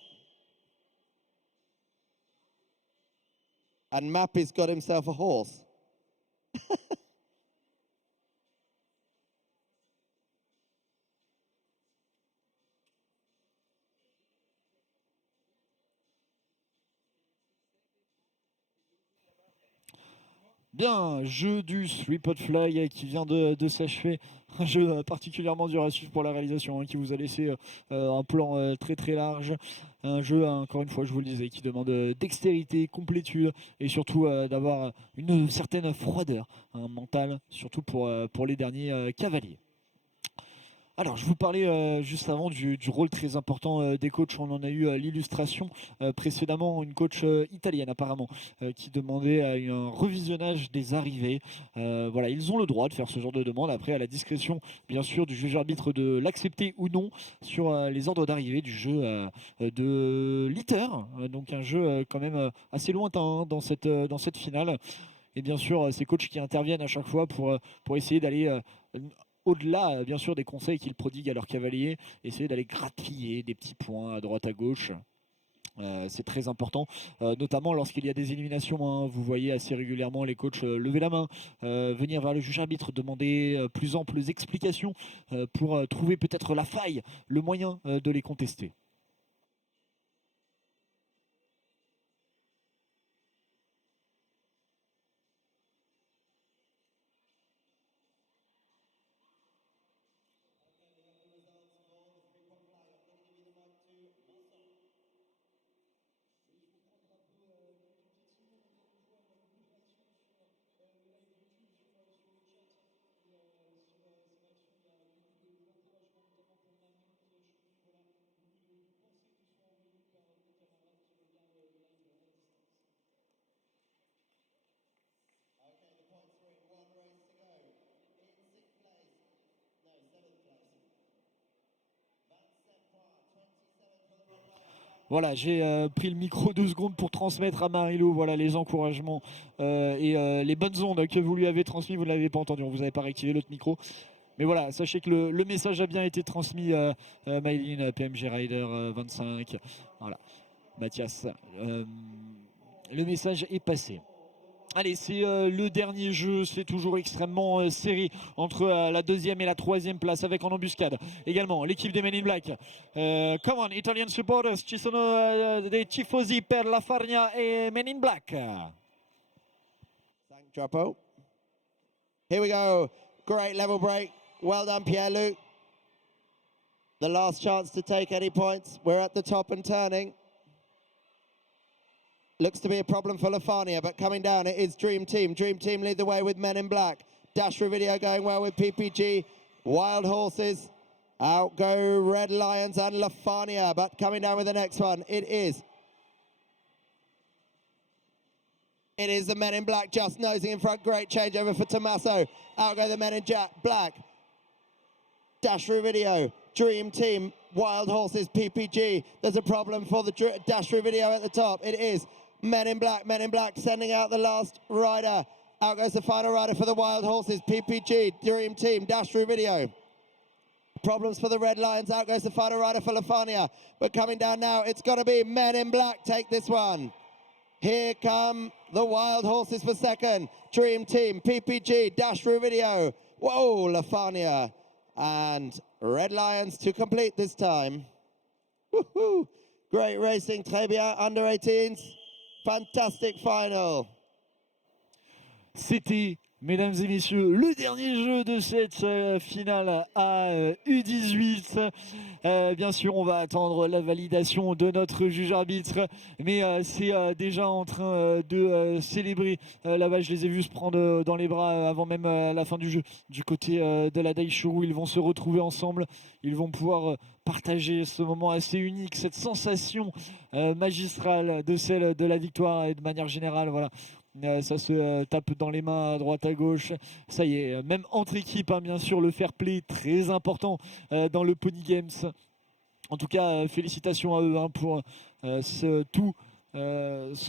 And Mappy's got himself a horse. Bien, jeu du 3-pot fly qui vient de s'achever. Un jeu particulièrement dur à suivre pour la réalisation, qui vous a laissé un plan très très large. Un jeu, encore une fois, je vous le disais, qui demande dextérité, complétude et surtout d'avoir une certaine froideur mentale, surtout pour les derniers cavaliers. Alors, je vous parlais juste avant du rôle très important des coachs. On en a eu l'illustration précédemment, une coach italienne apparemment, qui demandait un revisionnage des arrivées. Voilà, ils ont le droit de faire ce genre de demande, après à la discrétion bien sûr du juge arbitre de l'accepter ou non sur les ordres d'arrivée du jeu de Litter. Donc un jeu quand même assez lointain dans cette finale. Et bien sûr, ces coachs qui interviennent à chaque fois pour essayer d'aller au-delà, bien sûr, des conseils qu'ils prodiguent à leurs cavaliers, essayer d'aller grappiller des petits points à droite à gauche. C'est très important, notamment lorsqu'il y a des éliminations. Vous voyez assez régulièrement les coachs lever la main, venir vers le juge arbitre, demander plus amples explications pour trouver peut-être la faille, le moyen de les contester. Voilà, j'ai pris le micro 2 secondes pour transmettre à Marilou les encouragements et les bonnes ondes que vous lui avez transmis. Vous ne l'avez pas entendu, vous n'avez pas réactivé l'autre micro. Mais voilà, sachez que le message a bien été transmis à Maïline, PMG Rider 25. Voilà, Mathias, le message est passé. Allez, c'est le dernier jeu, c'est toujours extrêmement serré entre la 2e et la 3e place avec en embuscade également l'équipe des Men in Black. Come on, Italian supporters, ci sono dei tifosi per la Farnia e Men in Black. Thank Drapo. Here we go, great level break, well done Pierre-Luc. The last chance to take any points, we're at the top and turning. Looks to be a problem for Lafania, but coming down it is Dream Team. Dream Team lead the way with Men in Black. Dashru Video going well with PPG. Wild Horses Out go Red Lions and Lafania, but coming down with the next one, it is the men in black just nosing in front. Great changeover for Tommaso. Out go the men in black. Dashru Video, Dream Team, Wild Horses, PPG. There's a problem for the Dashru Video at the top. It is men in black, sending out the last rider. Out goes the final rider for the Wild Horses, PPG, Dream Team, Dashru Video. Problems for the Red Lions. Out goes the final rider for Lafania. But coming down now, it's got to be men in black take this one. Here come the Wild Horses for second. Dream Team, PPG, Dashru Video. Whoa, Lafania. And Red Lions to complete this time. Woohoo! Great racing, très bien, under 18s. Fantastic final. C'était, mesdames et messieurs, le dernier jeu de cette finale à U18. Bien sûr, on va attendre la validation de notre juge arbitre, mais c'est déjà en train de célébrer. Là-bas, je les ai vus se prendre dans les bras avant même la fin du jeu. Du côté de la Daishuru, ils vont se retrouver ensemble. Ils vont pouvoir partager ce moment assez unique, cette sensation magistrale de celle de la victoire et de manière générale, voilà. Ça se tape dans les mains à droite à gauche. Ça y est, même entre équipes, hein, bien sûr, le fair play très important dans le Pony Games. En tout cas, félicitations à eux hein, pour ce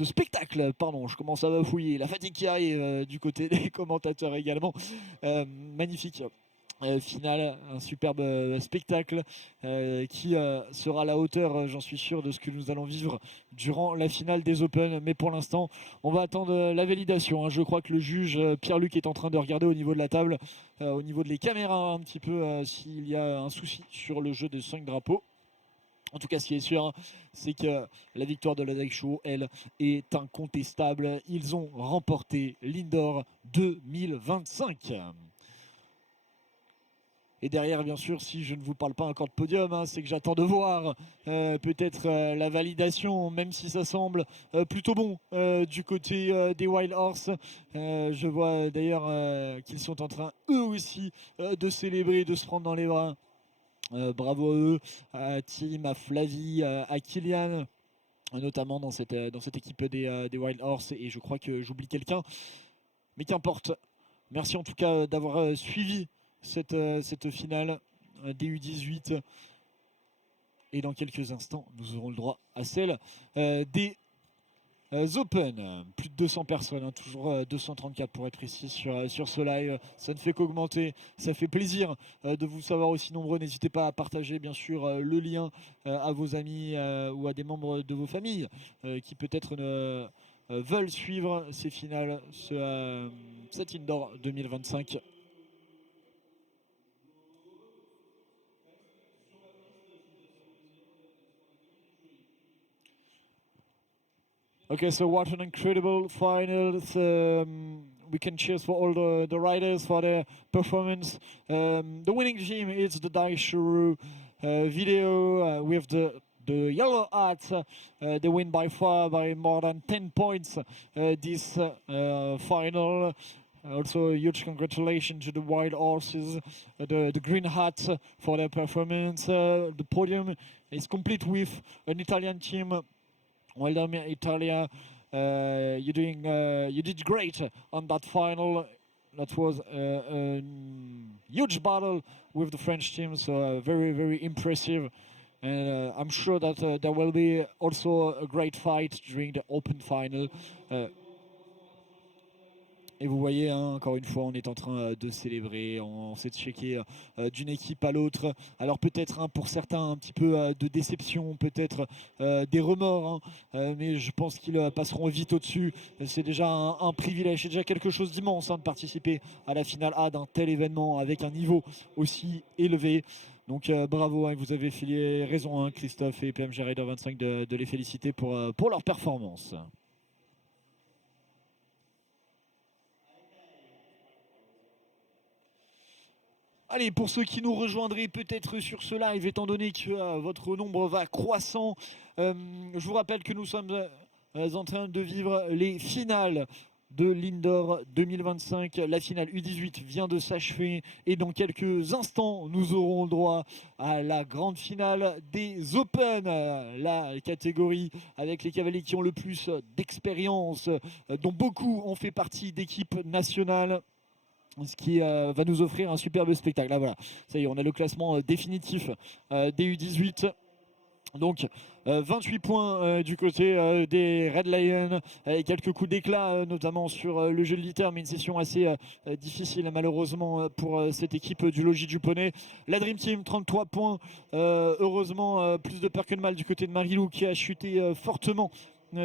spectacle. Pardon, je commence à bafouiller. La fatigue qui arrive du côté des commentateurs également. Magnifique. Finale, un superbe spectacle qui sera à la hauteur, j'en suis sûr, de ce que nous allons vivre durant la finale des Open. Mais pour l'instant, on va attendre la validation. Hein. Je crois que le juge Pierre-Luc est en train de regarder au niveau de la table, au niveau de les caméras, un petit peu s'il y a un souci sur le jeu des 5 drapeaux. En tout cas, ce qui est sûr, c'est que la victoire de la Daishuru, elle, est incontestable. Ils ont remporté l'Indoor 2025. Et derrière, bien sûr, si je ne vous parle pas encore de podium, hein, c'est que j'attends de voir peut-être la validation, même si ça semble plutôt bon du côté des Wild Horse. Je vois d'ailleurs qu'ils sont en train, eux aussi, de célébrer, de se prendre dans les bras. Bravo à eux, à Tim, à Flavie, à Kylian, notamment dans cette équipe des Wild Horse. Et je crois que j'oublie quelqu'un, mais qu'importe. Merci en tout cas d'avoir suivi cette finale des U18 et dans quelques instants nous aurons le droit à celle des Open. Plus de 200 personnes, hein, toujours 234 pour être précis sur ce live. Ça ne fait qu'augmenter, ça fait plaisir de vous savoir aussi nombreux. N'hésitez pas à partager bien sûr le lien à vos amis ou à des membres de vos familles qui peut-être veulent suivre ces finales, cet Indoor 2025. Okay, so what an incredible final. We can cheers for all the riders for their performance. The winning team is the Daishuru Video with the yellow hats. They win by far by more than 10 points this final. Also, a huge congratulations to the Wild Horses, the green hats for their performance. The podium is complete with an Italian team. Well done, Italia. You did great on that final. That was a huge battle with the French team, so very, very impressive. And I'm sure that there will be also a great fight during the Open final. Et vous voyez, hein, encore une fois, on est en train de célébrer, on s'est checké d'une équipe à l'autre. Alors peut-être pour certains un petit peu de déception, peut-être des remords, hein, mais je pense qu'ils passeront vite au-dessus. C'est déjà un privilège, c'est déjà quelque chose d'immense hein, de participer à la finale A d'un tel événement avec un niveau aussi élevé. Donc bravo, hein, vous avez raison, hein, Christophe et PMG Rider 25, de les féliciter pour leur performance. Allez, pour ceux qui nous rejoindraient peut-être sur ce live, étant donné que votre nombre va croissant, je vous rappelle que nous sommes en train de vivre les finales de l'Indoor 2025. La finale U18 vient de s'achever et dans quelques instants, nous aurons le droit à la grande finale des Open, la catégorie avec les cavaliers qui ont le plus d'expérience, dont beaucoup ont fait partie d'équipes nationales. Ce qui va nous offrir un superbe spectacle. Là, voilà, ça y est, on a le classement définitif des U18. Donc 28 points du côté des Red Lions, avec quelques coups d'éclat notamment sur le jeu de litter, mais une session assez difficile malheureusement pour cette équipe du Logis du Poney. La Dream Team 33 points, heureusement plus de peur que de mal du côté de Marilou qui a chuté fortement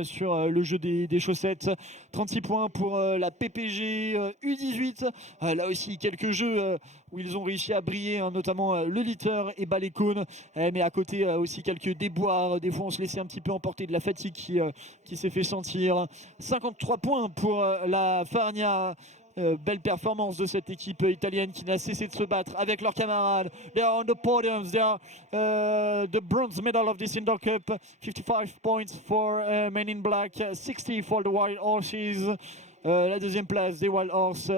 sur le jeu des chaussettes. 36 points pour la PPG U18. Là aussi quelques jeux où ils ont réussi à briller, hein, notamment le litter et bas les cônes, mais à côté aussi quelques déboires. Des fois on se laissait un petit peu emporter de la fatigue qui s'est fait sentir. 53 points pour la Farnia. Belle performance de cette équipe italienne qui n'a cessé de se battre avec leurs camarades. They are on the podiums. They are the bronze medal of this Indoor Cup. 55 points for Men in Black, 60 for the Wild Horses. La deuxième place des Wild Horse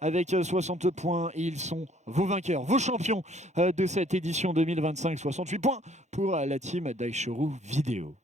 avec 60 points. Et ils sont vos vainqueurs, vos champions de cette édition 2025. 68 points pour la team d'Aishoru Vidéo.